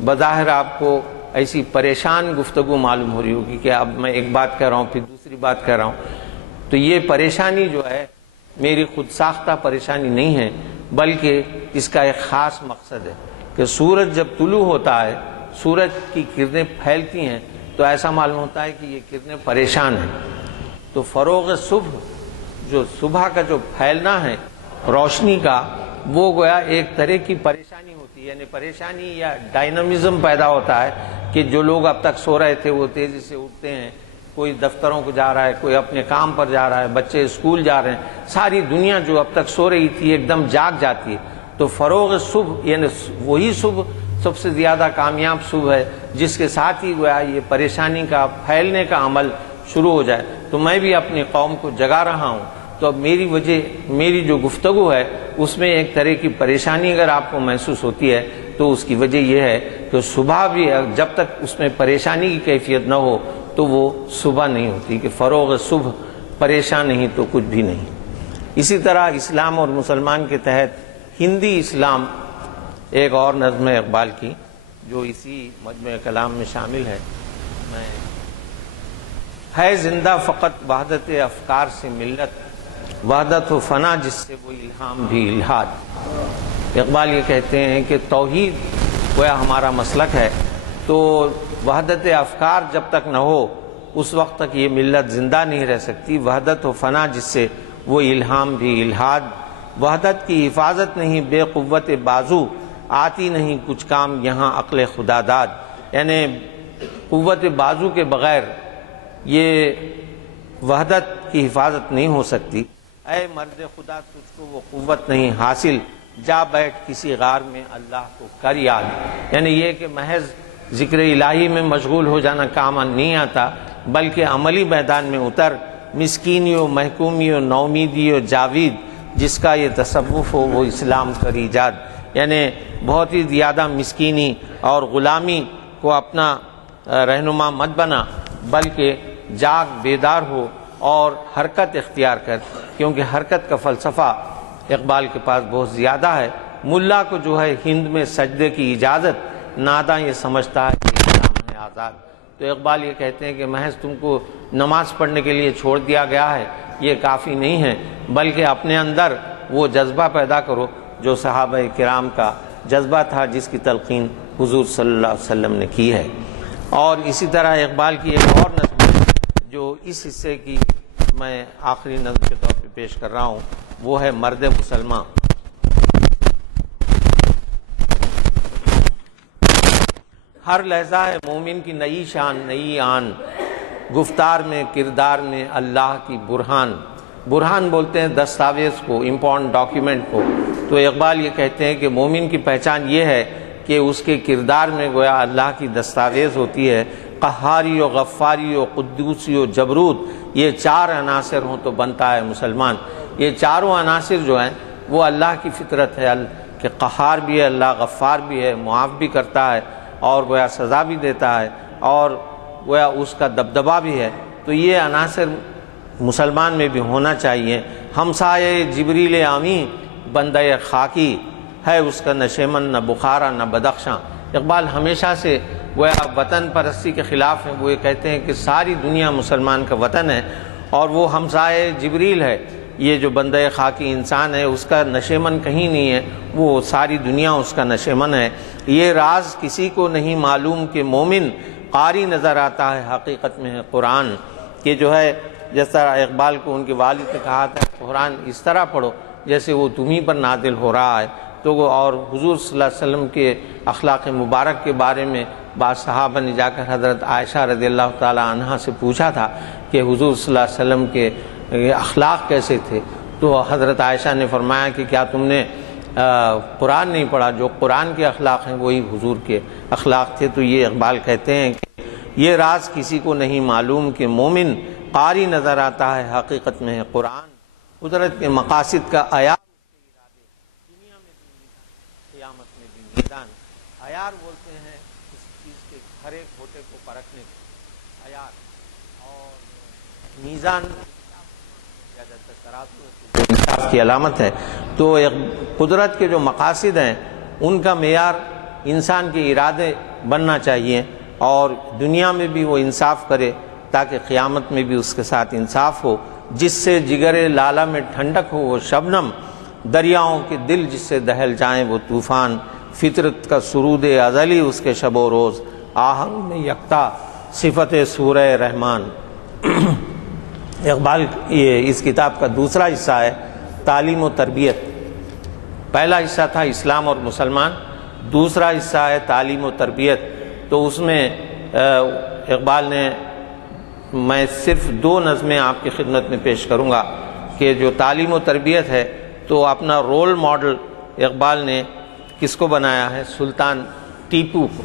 بظاہر آپ کو ایسی پریشان گفتگو معلوم ہو رہی ہوگی کہ اب میں ایک بات کہہ رہا ہوں پھر دوسری بات کہہ رہا ہوں، تو یہ پریشانی جو ہے میری خود ساختہ پریشانی نہیں ہے، بلکہ اس کا ایک خاص مقصد ہے کہ سورج جب طلوع ہوتا ہے، سورج کی کرنیں پھیلتی ہیں تو ایسا معلوم ہوتا ہے کہ یہ کرنیں پریشان ہیں، تو فروغ صبح، جو صبح کا جو پھیلنا ہے روشنی کا، وہ گویا ایک طرح کی پریشانی ہوتی ہے، یعنی پریشانی یا ڈائنامزم پیدا ہوتا ہے کہ جو لوگ اب تک سو رہے تھے وہ تیزی سے اٹھتے ہیں، کوئی دفتروں کو جا رہا ہے، کوئی اپنے کام پر جا رہا ہے، بچے اسکول جا رہے ہیں، ساری دنیا جو اب تک سو رہی تھی ایک دم جاگ جاتی ہے۔ تو فروغ صبح یعنی وہی صبح سب سے زیادہ کامیاب صبح ہے جس کے ساتھ ہی گویا یہ پریشانی کا پھیلنے کا عمل شروع ہو جائے۔ تو میں بھی اپنی قوم کو جگا رہا ہوں، تو اب میری جو گفتگو ہے اس میں ایک طرح کی پریشانی اگر آپ کو محسوس ہوتی ہے تو اس کی وجہ یہ ہے کہ صبح بھی جب تک اس میں پریشانی کی کیفیت نہ ہو تو وہ صبح نہیں ہوتی، کہ فروغ صبح پریشان نہیں تو کچھ بھی نہیں۔ اسی طرح اسلام اور مسلمان کے تحت ہندی اسلام ایک اور نظم ہے اقبال کی جو اسی مجموعہ کلام میں شامل ہے۔ ہے زندہ فقط وحدت افکار سے ملت، وحدت و فنا جس سے وہ الہام بھی الہاد۔ اقبال یہ کہتے ہیں کہ توحید گویا ہمارا مسلک ہے، تو وحدت افکار جب تک نہ ہو اس وقت تک یہ ملت زندہ نہیں رہ سکتی۔ وحدت و فنا جس سے وہ الہام بھی الہاد، وحدت کی حفاظت نہیں بے قوت بازو، آتی نہیں کچھ کام یہاں عقل خدا داد، یعنی قوت بازو کے بغیر یہ وحدت کی حفاظت نہیں ہو سکتی۔ اے مرد خدا تجھ کو وہ قوت نہیں حاصل، جا بیٹھ کسی غار میں اللہ کو کر یاد، یعنی یہ کہ محض ذکر الہی میں مشغول ہو جانا کام نہیں آتا، بلکہ عملی میدان میں اتر، مسکینی و محکومی و نومیدی و جاوید جس کا یہ تصوف ہو وہ اسلام کا ایجاد، یعنی بہت ہی زیادہ مسکینی اور غلامی کو اپنا رہنما مت بنا، بلکہ جاگ بیدار ہو اور حرکت اختیار کر، کیونکہ حرکت کا فلسفہ اقبال کے پاس بہت زیادہ ہے۔ ملا کو جو ہے ہند میں سجدے کی اجازت، ناداں یہ سمجھتا ہے کہ اسلام ہے آزاد۔ تو اقبال یہ کہتے ہیں کہ محض تم کو نماز پڑھنے کے لیے چھوڑ دیا گیا ہے یہ کافی نہیں ہے، بلکہ اپنے اندر وہ جذبہ پیدا کرو جو صحابہ کرام کا جذبہ تھا، جس کی تلقین حضور صلی اللہ علیہ وسلم نے کی ہے۔ اور اسی طرح اقبال کی ایک اور نظم جو اس حصے کی میں آخری نظم کے طور پہ پیش کر رہا ہوں وہ ہے مرد مسلمان۔ ہر لحظہ ہے مومن کی نئی شان نئی آن، گفتار میں کردار میں اللہ کی برہان۔ برہان بولتے ہیں دستاویز کو، امپورٹنٹ ڈاکیومنٹ کو۔ تو اقبال یہ کہتے ہیں کہ مومن کی پہچان یہ ہے کہ اس کے کردار میں گویا اللہ کی دستاویز ہوتی ہے۔ قہاری و غفاری و قدوسی و جبروت، یہ چار عناصر ہوں تو بنتا ہے مسلمان۔ یہ چاروں عناصر جو ہیں وہ اللہ کی فطرت ہے کہ قہار بھی ہے اللہ، غفار بھی ہے، معاف بھی کرتا ہے اور گویا سزا بھی دیتا ہے، اور گویا اس کا دبدبہ بھی ہے۔ تو یہ عناصر مسلمان میں بھی ہونا چاہیے۔ ہمسائے جبریل آمی بندہ خاکی ہے اس کا نہ شیمن نہ بخارا نہ بدخشاں۔ اقبال ہمیشہ سے گویا وطن پرستی کے خلاف ہیں۔ وہ یہ کہتے ہیں کہ ساری دنیا مسلمان کا وطن ہے اور وہ ہمسائے جبریل ہے، یہ جو بندہ خاکی انسان ہے اس کا نشیمن کہیں نہیں ہے، وہ ساری دنیا اس کا نشیمن ہے۔ یہ راز کسی کو نہیں معلوم کہ مومن قاری نظر آتا ہے حقیقت میں ہے قرآن، کہ جو ہے جس طرح اقبال کو ان کے والد نے کہا تھا قرآن اس طرح پڑھو جیسے وہ تمہیں پر نازل ہو رہا ہے۔ تو وہ اور حضور صلی اللہ علیہ وسلم کے اخلاق مبارک کے بارے میں بعض صحابہ نے جا کر حضرت عائشہ رضی اللہ تعالی عنہا سے پوچھا تھا کہ حضور صلی اللہ علیہ وسلم کے اخلاق کیسے تھے، تو حضرت عائشہ نے فرمایا کہ کیا تم نے قرآن نہیں پڑھا؟ جو قرآن کے اخلاق ہیں وہی حضور کے اخلاق تھے۔ تو یہ اقبال کہتے ہیں کہ یہ راز کسی کو نہیں معلوم کہ مومن قاری نظر آتا ہے حقیقت میں ہے قرآن، قدرت کے مقاصد کا عیار دنیا میں بھی میزان، قیامت میں بھی میزان۔ عیار بولتے ہیں کسی چیز کے ہر ایک کھوٹے کو پرکھنے کا عیار، اور میزان انصاف کی علامت ہے۔ تو قدرت کے جو مقاصد ہیں ان کا معیار انسان کے ارادے بننا چاہیے، اور دنیا میں بھی وہ انصاف کرے تاکہ قیامت میں بھی اس کے ساتھ انصاف ہو۔ جس سے جگر لالا میں ٹھنڈک ہو وہ شبنم، دریاؤں کے دل جس سے دہل جائیں وہ طوفان، فطرت کا سرود ازلی اس کے شب و روز، آہنگ میں یکتا صفت سورہ رحمان۔ اقبال یہ اس کتاب کا دوسرا حصہ ہے تعلیم و تربیت۔ پہلا حصہ تھا اسلام اور مسلمان، دوسرا حصہ ہے تعلیم و تربیت۔ تو اس میں اقبال نے، میں صرف دو نظمیں آپ کی خدمت میں پیش کروں گا کہ جو تعلیم و تربیت ہے تو اپنا رول ماڈل اقبال نے کس کو بنایا ہے؟ سلطان ٹیپو کو۔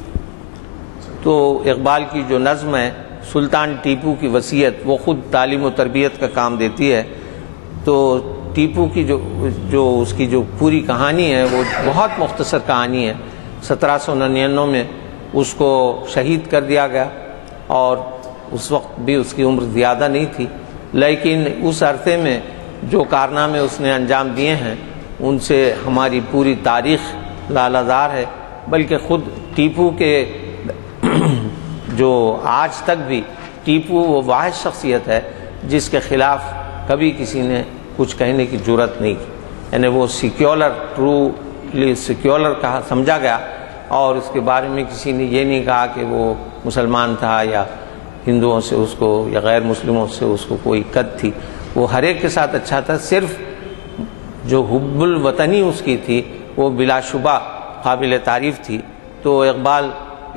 تو اقبال کی جو نظم ہے سلطان ٹیپو کی وصیت، وہ خود تعلیم و تربیت کا کام دیتی ہے۔ تو ٹیپو کی جو اس کی جو پوری کہانی ہے وہ بہت مختصر کہانی ہے۔ 1799 میں اس کو شہید کر دیا گیا، اور اس وقت بھی اس کی عمر زیادہ نہیں تھی، لیکن اس عرصے میں جو کارنامے اس نے انجام دیے ہیں ان سے ہماری پوری تاریخ لالہزار ہے۔ بلکہ خود ٹیپو کے جو آج تک بھی ٹیپو وہ واحد شخصیت ہے جس کے خلاف کبھی کسی نے کچھ کہنے کی جرات نہیں کی، یعنی وہ سیکولر، ٹرولی سیکولر کہا سمجھا گیا، اور اس کے بارے میں کسی نے یہ نہیں کہا کہ وہ مسلمان تھا یا ہندوؤں سے اس کو یا غیر مسلموں سے اس کو کوئی قد تھی۔ وہ ہر ایک کے ساتھ اچھا تھا، صرف جو حب الوطنی اس کی تھی وہ بلا شبہ قابل تعریف تھی۔ تو اقبال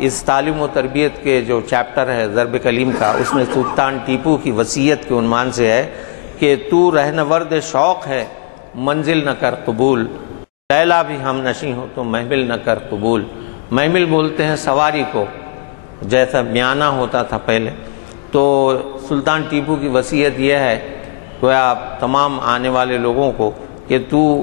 اس تعلیم و تربیت کے جو چیپٹر ہے ضرب کلیم کا، اس میں سلطان ٹیپو کی وصیت کے عنوان سے ہے کہ تو رہنورد شوق ہے منزل نہ کر قبول، لیلا بھی ہم نشیں ہو تو محمل نہ کر قبول۔ محمل بولتے ہیں سواری کو، جیسا میانہ ہوتا تھا پہلے. تو سلطان ٹیپو کی وصیت یہ ہے گویا تمام آنے والے لوگوں کو کہ تو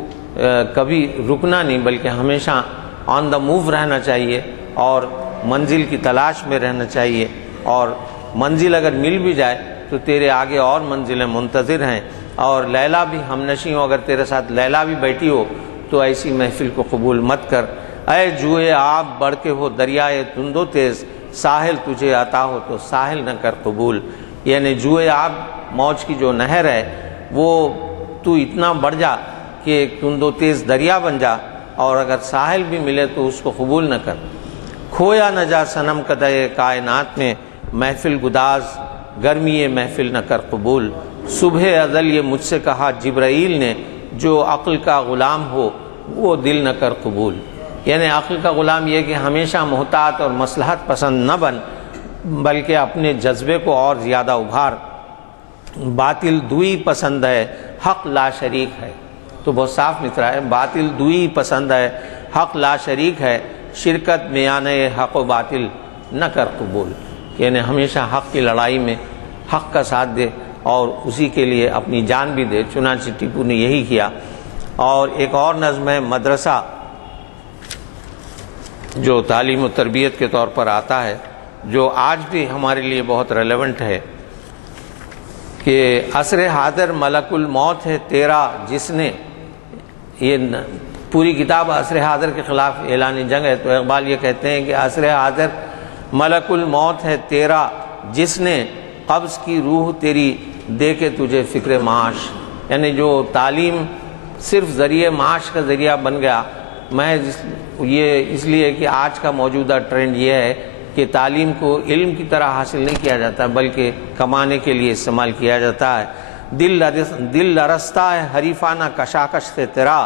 کبھی رکنا نہیں بلکہ ہمیشہ آن دا موو رہنا چاہیے اور منزل کی تلاش میں رہنا چاہیے، اور منزل اگر مل بھی جائے تو تیرے آگے اور منزلیں منتظر ہیں. اور لیلا بھی ہم نشیں ہو، اگر تیرے ساتھ لیلا بھی بیٹھی ہو تو ایسی محفل کو قبول مت کر. اے جوئے آب بڑھ کے ہو دریائے تند و تیز، ساحل تجھے عطا ہو تو ساحل نہ کر قبول. یعنی جوئے آب موج کی جو نہر ہے وہ تو اتنا بڑھ جا کہ ایک تند و تیز دریا بن جا، اور اگر ساحل بھی ملے تو اس کو قبول نہ کر. کھویا نہ جا صنم قدئے کائنات میں، محفل گداز گرمی محفل نہ کر قبول. صبح ازل یہ مجھ سے کہا جبرائیل نے، جو عقل کا غلام ہو وہ دل نہ کر قبول. یعنی عقل کا غلام یہ کہ ہمیشہ محتاط اور مصلحت پسند نہ بن بلکہ اپنے جذبے کو اور زیادہ ابھار. باطل دوئی پسند ہے حق لا شریک ہے. تو بہت صاف مصرع ہے، باطل دوئی پسند ہے حق لا شریک ہے، شرکت میانہ حق و باطل نہ کر قبول. یعنی ہمیشہ حق کی لڑائی میں حق کا ساتھ دے اور اسی کے لیے اپنی جان بھی دے. چنانچہ ٹیپو نے یہی کیا. اور ایک اور نظم ہے مدرسہ، جو تعلیم و تربیت کے طور پر آتا ہے، جو آج بھی ہمارے لیے بہت ریلیونٹ ہے کہ عصر حاضر ملک الموت ہے تیرا جس نے، یہ پوری کتاب عصر حاضر کے خلاف اعلان جنگ ہے. تو اقبال یہ کہتے ہیں کہ عصر حاضر ملک الموت ہے تیرا جس نے، قبض کی روح تیری دے کے تجھے فکر معاش. یعنی جو تعلیم صرف ذریعہ معاش کا ذریعہ بن گیا، یہ اس لیے کہ آج کا موجودہ ٹرینڈ یہ ہے کہ تعلیم کو علم کی طرح حاصل نہیں کیا جاتا بلکہ کمانے کے لیے استعمال کیا جاتا ہے. دل لرزتا ہے حریفانہ کشاکش سے تیرا،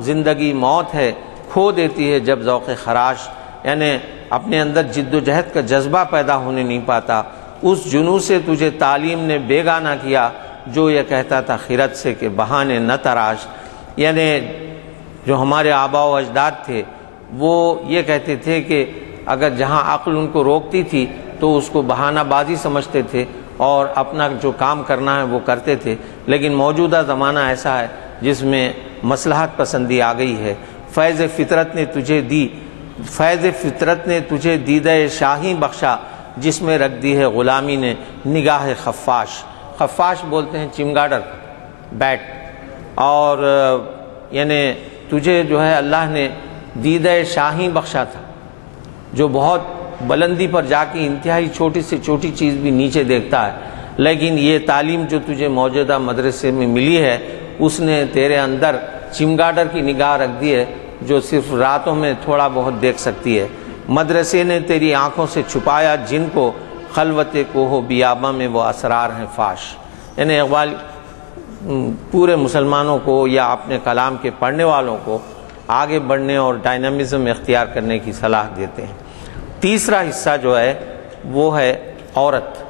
زندگی موت ہے کھو دیتی ہے جب ذوق خراش. یعنی اپنے اندر جد و جہد کا جذبہ پیدا ہونے نہیں پاتا. اس جنوں سے تجھے تعلیم نے بیگانہ کیا، جو یہ کہتا تھا خیرت سے کہ بہانے نہ تراش. یعنی جو ہمارے آباء و اجداد تھے وہ یہ کہتے تھے کہ اگر جہاں عقل ان کو روکتی تھی تو اس کو بہانہ بازی سمجھتے تھے اور اپنا جو کام کرنا ہے وہ کرتے تھے. لیکن موجودہ زمانہ ایسا ہے جس میں مصلحت پسندی آ گئی ہے. فیض فطرت نے تجھے دیدہ شاہی بخشا، جس میں رکھ دی ہے غلامی نے نگاہ خفاش. خفاش بولتے ہیں چمگاڈر بیٹ. اور یعنی تجھے جو ہے اللہ نے دیدہ شاہی بخشا تھا، جو بہت بلندی پر جا کے انتہائی چھوٹی سے چھوٹی چیز بھی نیچے دیکھتا ہے. لیکن یہ تعلیم جو تجھے موجودہ مدرسے میں ملی ہے اس نے تیرے اندر چمگاڈر کی نگاہ رکھ دی ہے، جو صرف راتوں میں تھوڑا بہت دیکھ سکتی ہے. مدرسے نے تیری آنکھوں سے چھپایا جن کو، خلوت کوہ بیاباں میں وہ اسرار ہیں فاش. یعنی اقبال پورے مسلمانوں کو یا اپنے کلام کے پڑھنے والوں کو آگے بڑھنے اور ڈائنامزم اختیار کرنے کی صلاح دیتے ہیں. تیسرا حصہ جو ہے وہ ہے عورت.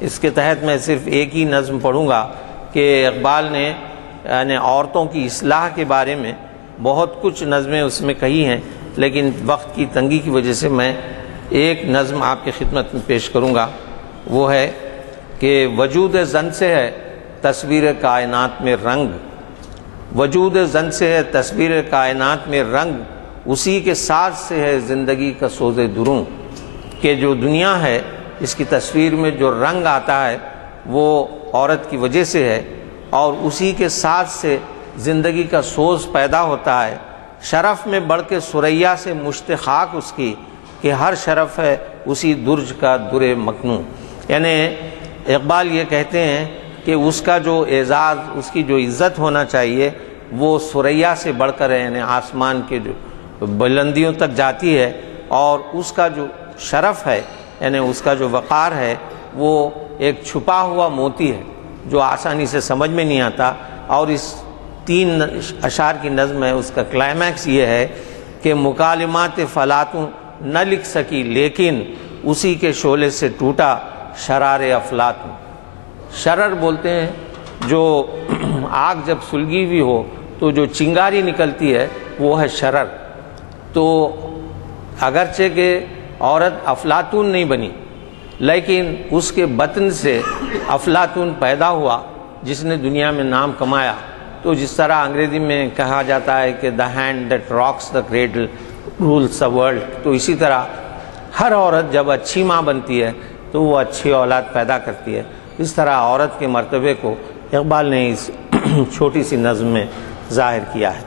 اس کے تحت میں صرف ایک ہی نظم پڑھوں گا کہ اقبال نے یعنی عورتوں کی اصلاح کے بارے میں بہت کچھ نظمیں اس میں کہی ہیں، لیکن وقت کی تنگی کی وجہ سے میں ایک نظم آپ کی خدمت میں پیش کروں گا. وہ ہے کہ وجود زن سے ہے تصویر کائنات میں رنگ، وجود زن سے ہے تصویر کائنات میں رنگ، اسی کے ساتھ سے ہے زندگی کا سوز دروں. کہ جو دنیا ہے اس کی تصویر میں جو رنگ آتا ہے وہ عورت کی وجہ سے ہے، اور اسی کے ساتھ سے زندگی کا سوز پیدا ہوتا ہے. شرف میں بڑھ کے ثریا سے مشت خاک اس کی، کہ ہر شرف ہے اسی درج کا در مکنوں. یعنی اقبال یہ کہتے ہیں کہ اس کا جو اعزاز، اس کی جو عزت ہونا چاہیے وہ ثریا سے بڑھ کر ہے، یعنی آسمان کے جو بلندیوں تک جاتی ہے. اور اس کا جو شرف ہے یعنی اس کا جو وقار ہے وہ ایک چھپا ہوا موتی ہے جو آسانی سے سمجھ میں نہیں آتا. اور اس 3 اشعار کی نظم ہے، اس کا کلائمیکس یہ ہے کہ مکالمات فلاطوں نہ لکھ سکی لیکن اسی کے شعلے سے ٹوٹا شرار افلاطوں. شرر بولتے ہیں جو آگ جب سلگی ہوئی ہو تو جو چنگاری نکلتی ہے وہ ہے شرر. تو اگرچہ کہ عورت افلاطون نہیں بنی، لیکن اس کے بطن سے افلاطون پیدا ہوا جس نے دنیا میں نام کمایا۔ تو جس طرح انگریزی میں کہا جاتا ہے کہ the hand that rocks the cradle rules the world, تو اسی طرح ہر عورت جب اچھی ماں بنتی ہے تو وہ اچھی اولاد پیدا کرتی ہے۔ اس طرح عورت کے مرتبے کو اقبال نے اس چھوٹی سی نظم میں ظاہر کیا ہے۔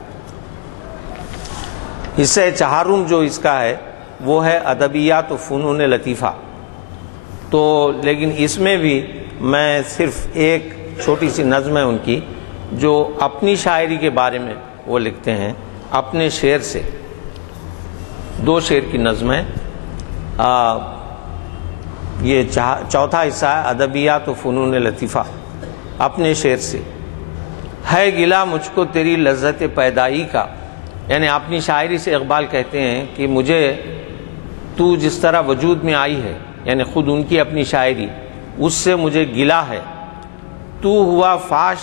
حصہ چہارم جو اس کا ہے وہ ہے ادبیات و فنون لطیفہ۔ تو لیکن اس میں بھی میں صرف ایک چھوٹی سی نظم ہے ان کی جو اپنی شاعری کے بارے میں وہ لکھتے ہیں اپنے شعر سے، 2 شعر کی نظم ہے۔ یہ چوتھا حصہ ہے ادبیات و فنون لطیفہ، اپنے شعر سے۔ ہے گلہ مجھ کو تیری لذت پیدائی کا، یعنی اپنی شاعری سے اقبال کہتے ہیں کہ مجھے تو جس طرح وجود میں آئی ہے، یعنی خود ان کی اپنی شاعری، اس سے مجھے گلہ ہے۔ تو ہوا فاش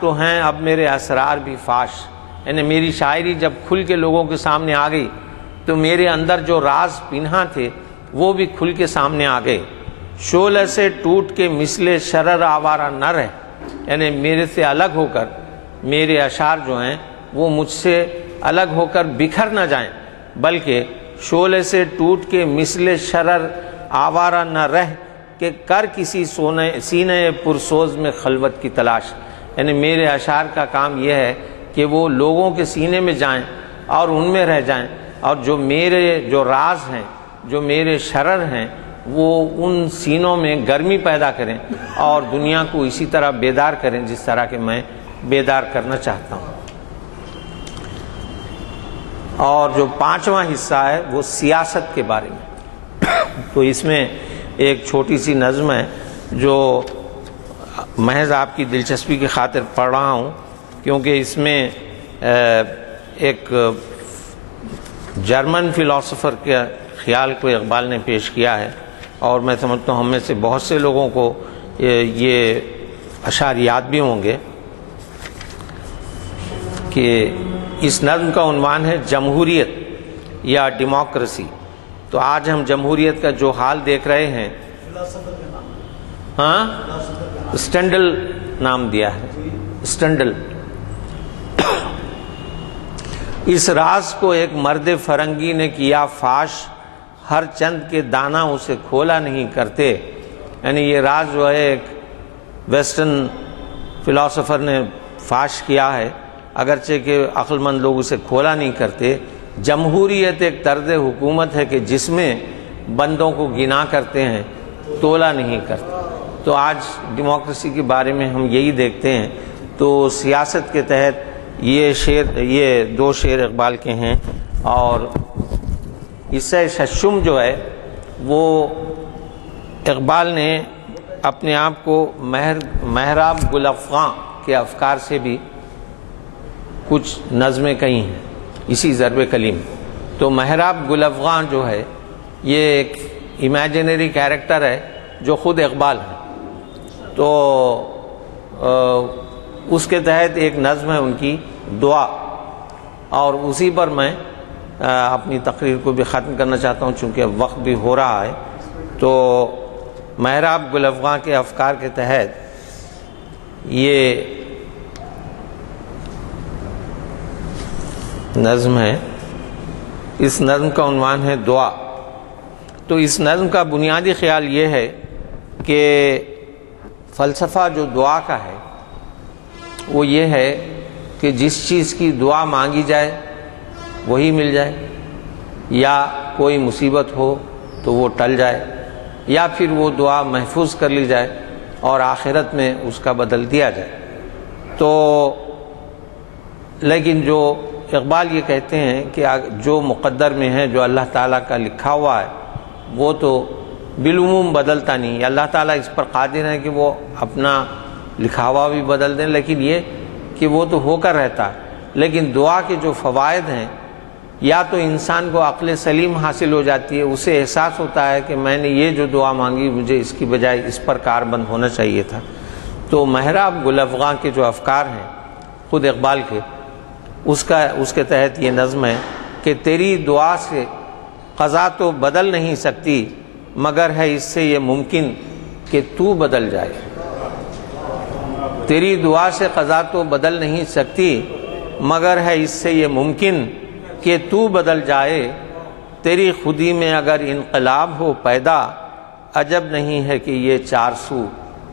تو ہیں اب میرے اسرار بھی فاش، یعنی میری شاعری جب کھل کے لوگوں کے سامنے آ گئی تو میرے اندر جو راز پنہاں تھے وہ بھی کھل کے سامنے آ گئے۔ شعلہ سے ٹوٹ کے مثل شرر آوارہ نہ رہ، یعنی میرے سے الگ ہو کر میرے اشعار جو ہیں وہ مجھ سے الگ ہو کر بکھر نہ جائیں، بلکہ شعلے سے ٹوٹ کے مثل شرر آوارہ نہ رہ کہ کر کسی سینے پرسوز میں خلوت کی تلاش، یعنی میرے اشعار کا کام یہ ہے کہ وہ لوگوں کے سینے میں جائیں اور ان میں رہ جائیں، اور جو میرے جو راز ہیں، جو میرے شرر ہیں، وہ ان سینوں میں گرمی پیدا کریں اور دنیا کو اسی طرح بیدار کریں جس طرح کہ میں بیدار کرنا چاہتا ہوں۔ اور جو 5واں حصہ ہے وہ سیاست کے بارے میں، تو اس میں ایک چھوٹی سی نظم ہے جو محض آپ کی دلچسپی کی خاطر پڑھ رہا ہوں، کیونکہ اس میں ایک جرمن فلاسفر کے خیال کو اقبال نے پیش کیا ہے، اور میں سمجھتا ہوں ہم میں سے بہت سے لوگوں کو یہ اشعار یاد بھی ہوں گے کہ اس نظم کا عنوان ہے جمہوریت یا ڈیموکریسی۔ تو آج ہم جمہوریت کا جو حال دیکھ رہے ہیں، اسٹینڈل نام دیا ہے، اسٹینڈل۔ اس راز کو ایک مرد فرنگی نے کیا فاش، ہر چند کے دانہ اسے کھولا نہیں کرتے، یعنی یہ راز جو ہے ایک ویسٹرن فلاسفر نے فاش کیا ہے، اگرچہ کہ عقل مند لوگ اسے کھولا نہیں کرتے۔ جمہوریت ایک طرز حکومت ہے کہ جس میں بندوں کو گنا کرتے ہیں، تولا نہیں کرتے۔ تو آج ڈیموکریسی کے بارے میں ہم یہی دیکھتے ہیں۔ تو سیاست کے تحت یہ 2 شعر اقبال کے ہیں، اور حصہ ششم جو ہے وہ اقبال نے اپنے آپ کو محراب گل افغاں کے افکار سے بھی کچھ نظمیں کہی ہیں اسی ضرب کلیم۔ تو محراب گل افغاں جو ہے یہ ایک امیجنری کیریکٹر ہے جو خود اقبال ہے، تو اس کے تحت ایک نظم ہے ان کی دعا، اور اسی پر میں اپنی تقریر کو بھی ختم کرنا چاہتا ہوں چونکہ اب وقت بھی ہو رہا ہے۔ تو محراب گل افغاں کے افکار کے تحت یہ نظم ہے، اس نظم کا عنوان ہے دعا۔ تو اس نظم کا بنیادی خیال یہ ہے کہ فلسفہ جو دعا کا ہے وہ یہ ہے کہ جس چیز کی دعا مانگی جائے وہی مل جائے، یا کوئی مصیبت ہو تو وہ ٹل جائے، یا پھر وہ دعا محفوظ کر لی جائے اور آخرت میں اس کا بدل دیا جائے۔ تو لیکن جو اقبال یہ کہتے ہیں کہ جو مقدر میں ہے، جو اللہ تعالیٰ کا لکھا ہوا ہے، وہ تو بالعموم بدلتا نہیں۔ اللہ تعالیٰ اس پر قادر ہے کہ وہ اپنا لکھا ہوا بھی بدل دیں، لیکن یہ کہ وہ تو ہو کر رہتا ہے۔ لیکن دعا کے جو فوائد ہیں، یا تو انسان کو عقل سلیم حاصل ہو جاتی ہے، اسے احساس ہوتا ہے کہ میں نے یہ جو دعا مانگی مجھے اس کی بجائے اس پر کاربند ہونا چاہیے تھا۔ تو محراب گل افغاں کے جو افکار ہیں خود اقبال کے، اس کے تحت یہ نظم ہے کہ تیری دعا سے قضا تو بدل نہیں سکتی، مگر ہے اس سے یہ ممکن کہ تو بدل جائے۔ تیری دعا سے قضا تو بدل نہیں سکتی، مگر ہے اس سے یہ ممکن کہ تو بدل جائے۔ تیری خودی میں اگر انقلاب ہو پیدا، عجب نہیں ہے کہ یہ چار سو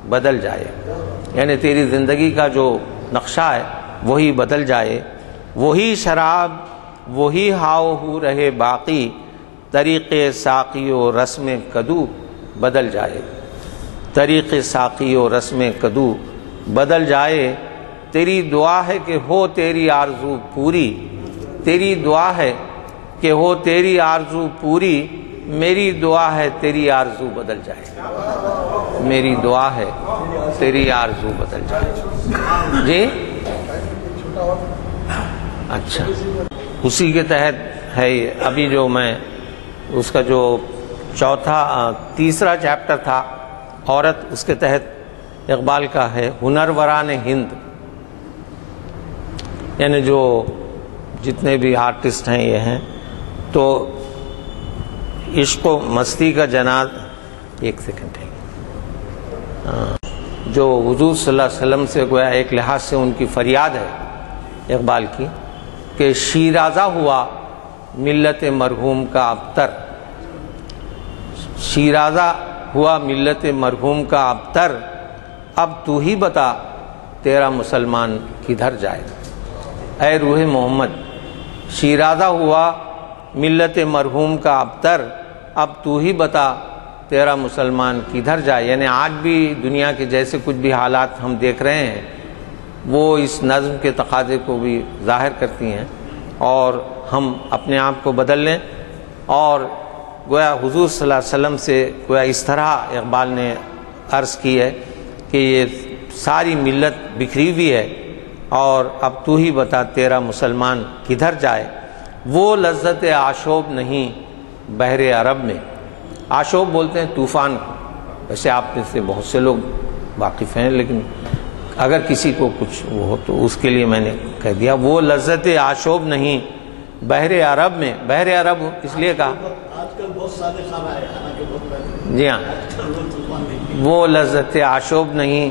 بدل جائے۔ یعنی تیری زندگی کا جو نقشہ ہے وہی بدل جائے۔ وہی شراب وہی ہاؤ ہو رہے باقی، طریق ساقی و رسم کدو بدل جائے۔ طریق ساقی و رسم کدو بدل جائے۔ تیری دعا ہے کہ ہو تیری آرزو پوری، تیری دعا ہے کہ ہو تیری آرزو پوری، میری دعا ہے تیری آرزو بدل جائے۔ میری دعا ہے تیری آرزو بدل جائے۔ جی اچھا، اسی کے تحت ہے ابھی جو میں اس کا جو تیسرا چیپٹر تھا عورت، اس کے تحت اقبال کا ہے ہنروران ہند، یعنی جو جتنے بھی آرٹسٹ ہیں یہ ہیں، تو عشق و مستی کا جناز، ایک سیکنڈ ہے، جو حضور صلی اللہ علیہ وسلم سے گویا ایک لحاظ سے ان کی فریاد ہے اقبال کی کہ شیرازہ ہوا ملت مرحوم کا ابتر، شیرازہ ہوا ملت مرحوم کا ابتر، اب تو ہی بتا تیرا مسلمان کدھر جائے۔ اے روح محمد، شیرازہ ہوا ملت مرحوم کا ابتر، اب تو ہی بتا تیرا مسلمان کدھر جائے۔ یعنی آج بھی دنیا کے جیسے کچھ بھی حالات ہم دیکھ رہے ہیں وہ اس نظم کے تقاضے کو بھی ظاہر کرتی ہیں، اور ہم اپنے آپ کو بدل لیں، اور گویا حضور صلی اللہ علیہ وسلم سے گویا اس طرح اقبال نے عرض کی ہے کہ یہ ساری ملت بکھری ہوئی ہے، اور اب تو ہی بتا تیرا مسلمان کدھر جائے۔ وہ لذت آشوب نہیں بحر عرب میں، آشوب بولتے ہیں طوفان کو، ویسے آپ میں سے بہت سے لوگ واقف ہیں، لیکن اگر کسی کو کچھ وہ ہو تو اس کے لیے میں نے کہہ دیا، وہ لذت آشوب نہیں بحر عرب میں۔ بحر عرب اس لیے کہا، جی ہاں، وہ لذت آشوب نہیں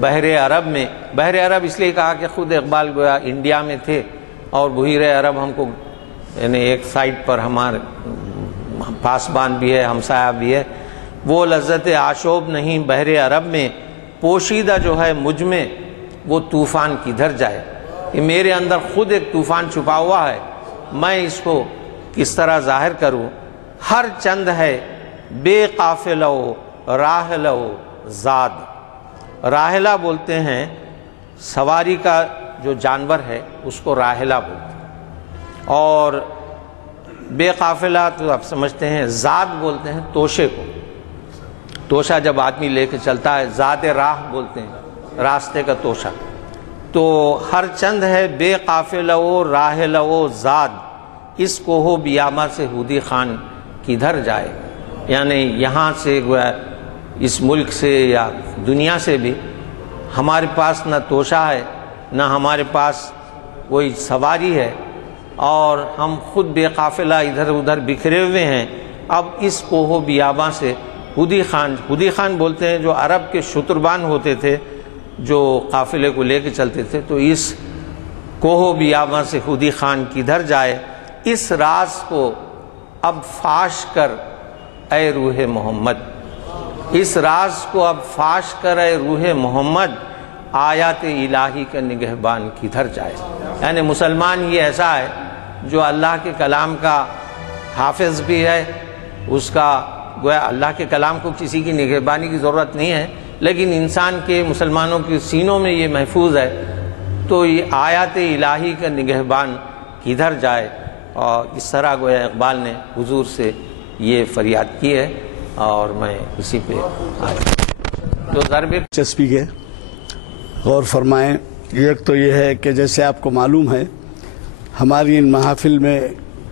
بحر عرب میں۔ بحر عرب اس لیے کہا کہ خود اقبال گویا انڈیا میں تھے، اور بحیر عرب ہم کو یعنی ایک سائڈ پر ہمارے پاسبان بھی ہے، ہمسایہ بھی ہے۔ وہ لذت آشوب نہیں بحر عرب میں، پوشیدہ جو ہے مجھ میں وہ طوفان کدھر جائے۔ کہ میرے اندر خود ایک طوفان چھپا ہوا ہے، میں اس کو کس طرح ظاہر کروں۔ ہر چند ہے بے قافلہ راحلہ زاد، راحلہ بولتے ہیں سواری کا جو جانور ہے اس کو راحلہ بولتے ہیں، اور بے قافلہ تو آپ سمجھتے ہیں، زاد بولتے ہیں توشے کو، توشہ جب آدمی لے کے چلتا ہے، زاد راہ بولتے ہیں راستے کا توشہ۔ تو ہر چند ہے بے قافلہ و راحلہ و زاد، اس کوہ بیاباں سے ہودی خان کدھر جائے۔ یعنی یہاں سے گویا اس ملک سے یا دنیا سے بھی ہمارے پاس نہ توشہ ہے، نہ ہمارے پاس کوئی سواری ہے، اور ہم خود بے قافلہ ادھر ادھر بکھرے ہوئے ہیں۔ اب اس کوہ بیاباں سے ہودی خان بولتے ہیں جو عرب کے شتربان ہوتے تھے جو قافلے کو لے کے چلتے تھے، تو اس کوہ بیاباں سے ہودی خان کدھر جائے۔ اس راز کو اب فاش کر اے روح محمد، اس راز کو اب فاش کر اے روح محمد، آیات الہی کا نگہبان کدھر جائے۔ یعنی مسلمان یہ ایسا ہے جو اللہ کے کلام کا حافظ بھی ہے، اس کا گویا اللہ کے کلام کو کسی کی نگہبانی کی ضرورت نہیں ہے، لیکن انسان کے مسلمانوں کے سینوں میں یہ محفوظ ہے، تو یہ آیات الہی کا نگہبان کدھر جائے۔ اور اس طرح گویا اقبال نے حضور سے یہ فریاد کی ہے، اور میں اسی پہ جو ضرب دلچسپی کے غور فرمائیں۔ ایک تو یہ ہے کہ جیسے آپ کو معلوم ہے ہماری ان محافل میں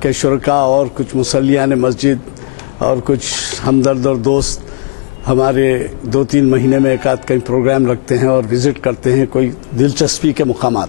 کے شرکاء اور کچھ مصلیان مسجد اور کچھ ہمدرد اور دوست ہمارے 2-3 مہینے میں ایک آدھ کئی پروگرام رکھتے ہیں اور وزٹ کرتے ہیں کوئی دلچسپی کے مقامات۔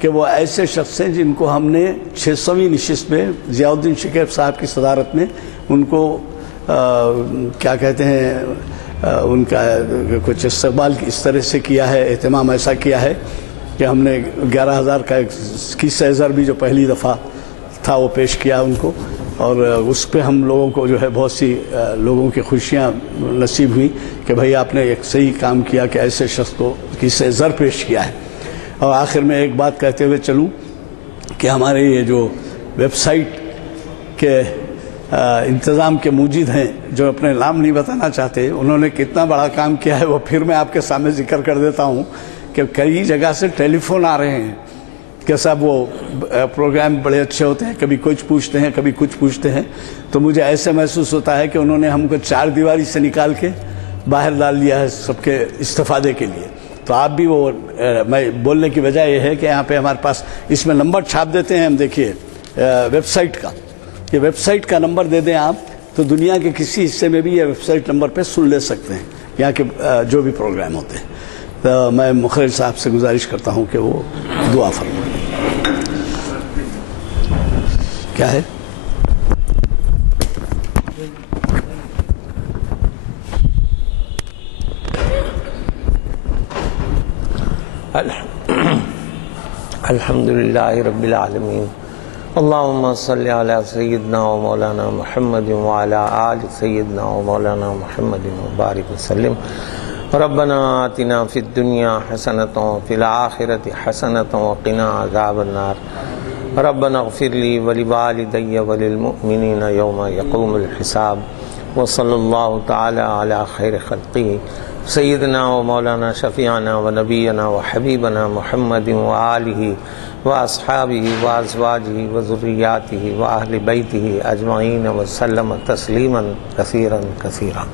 کہ وہ ایسے شخص ہیں جن کو ہم نے 600ویں نشست میں ضیاء الدین شکیب صاحب کی صدارت میں ان کو کیا کہتے ہیں ان کا کچھ استقبال اس طرح سے کیا ہے، اہتمام ایسا کیا ہے کہ ہم نے 11,000 کا ایک قصہ ضربی جو پہلی دفعہ تھا وہ پیش کیا ان کو، اور اس پہ ہم لوگوں کو جو ہے بہت سی لوگوں کی خوشیاں نصیب ہوئی کہ بھئی آپ نے ایک صحیح کام کیا کہ ایسے شخص کو قصہ ضرب پیش کیا ہے۔ اور آخر میں ایک بات کہتے ہوئے چلوں کہ ہمارے یہ جو ویب سائٹ کے انتظام کے موجد ہیں جو اپنے نام نہیں بتانا چاہتے، انہوں نے کتنا بڑا کام کیا ہے وہ پھر میں آپ کے سامنے ذکر کر دیتا ہوں کہ کئی جگہ سے ٹیلی فون آ رہے ہیں کہ صاحب وہ پروگرام بڑے اچھے ہوتے ہیں، کبھی کچھ پوچھتے ہیں کبھی کچھ پوچھتے ہیں، تو مجھے ایسے محسوس ہوتا ہے کہ انہوں نے ہم کو 4 دیواری سے نکال کے باہر ڈال دیا ہے سب کے استفادے کے لیے۔ تو آپ بھی وہ میں بولنے کی وجہ یہ ہے کہ یہاں پہ ہمارے پاس اس میں نمبر چھاپ دیتے ہیں ہم، دیکھیے ویب سائٹ کا، یہ ویب سائٹ کا نمبر دے دیں آپ تو دنیا کے کسی حصے میں بھی یہ ویب سائٹ نمبر پہ سن لے سکتے ہیں یہاں کے جو بھی پروگرام ہوتے ہیں۔ تو میں مخرج صاحب سے گزارش کرتا ہوں کہ وہ دعا فرمائیں۔ کیا ہے؟ الحمدللہ رب العالمین، اللہم صلی علی سیدنا و مولانا محمد وعلی آل سیدنا و مولانا محمد وبارک وسلم۔ ربنا آتنا فی الدنیا حسنۃ وفی الآخرۃ حسنۃ وقنا عذاب النار۔ ربنا اغفر لی ولوالدی وللمؤمنین یوم یقوم الحساب۔ وصلی اللہ تعالی علی خیر خلقہ سیدنا و مولانا شفیعنا و نبینا و حبیبنا محمد و آلہ و اصحابہ و ازواجہ و ذریاتہ و اہل بیتہ اجمعین وسلم تسلیما کثیرا کثیرا۔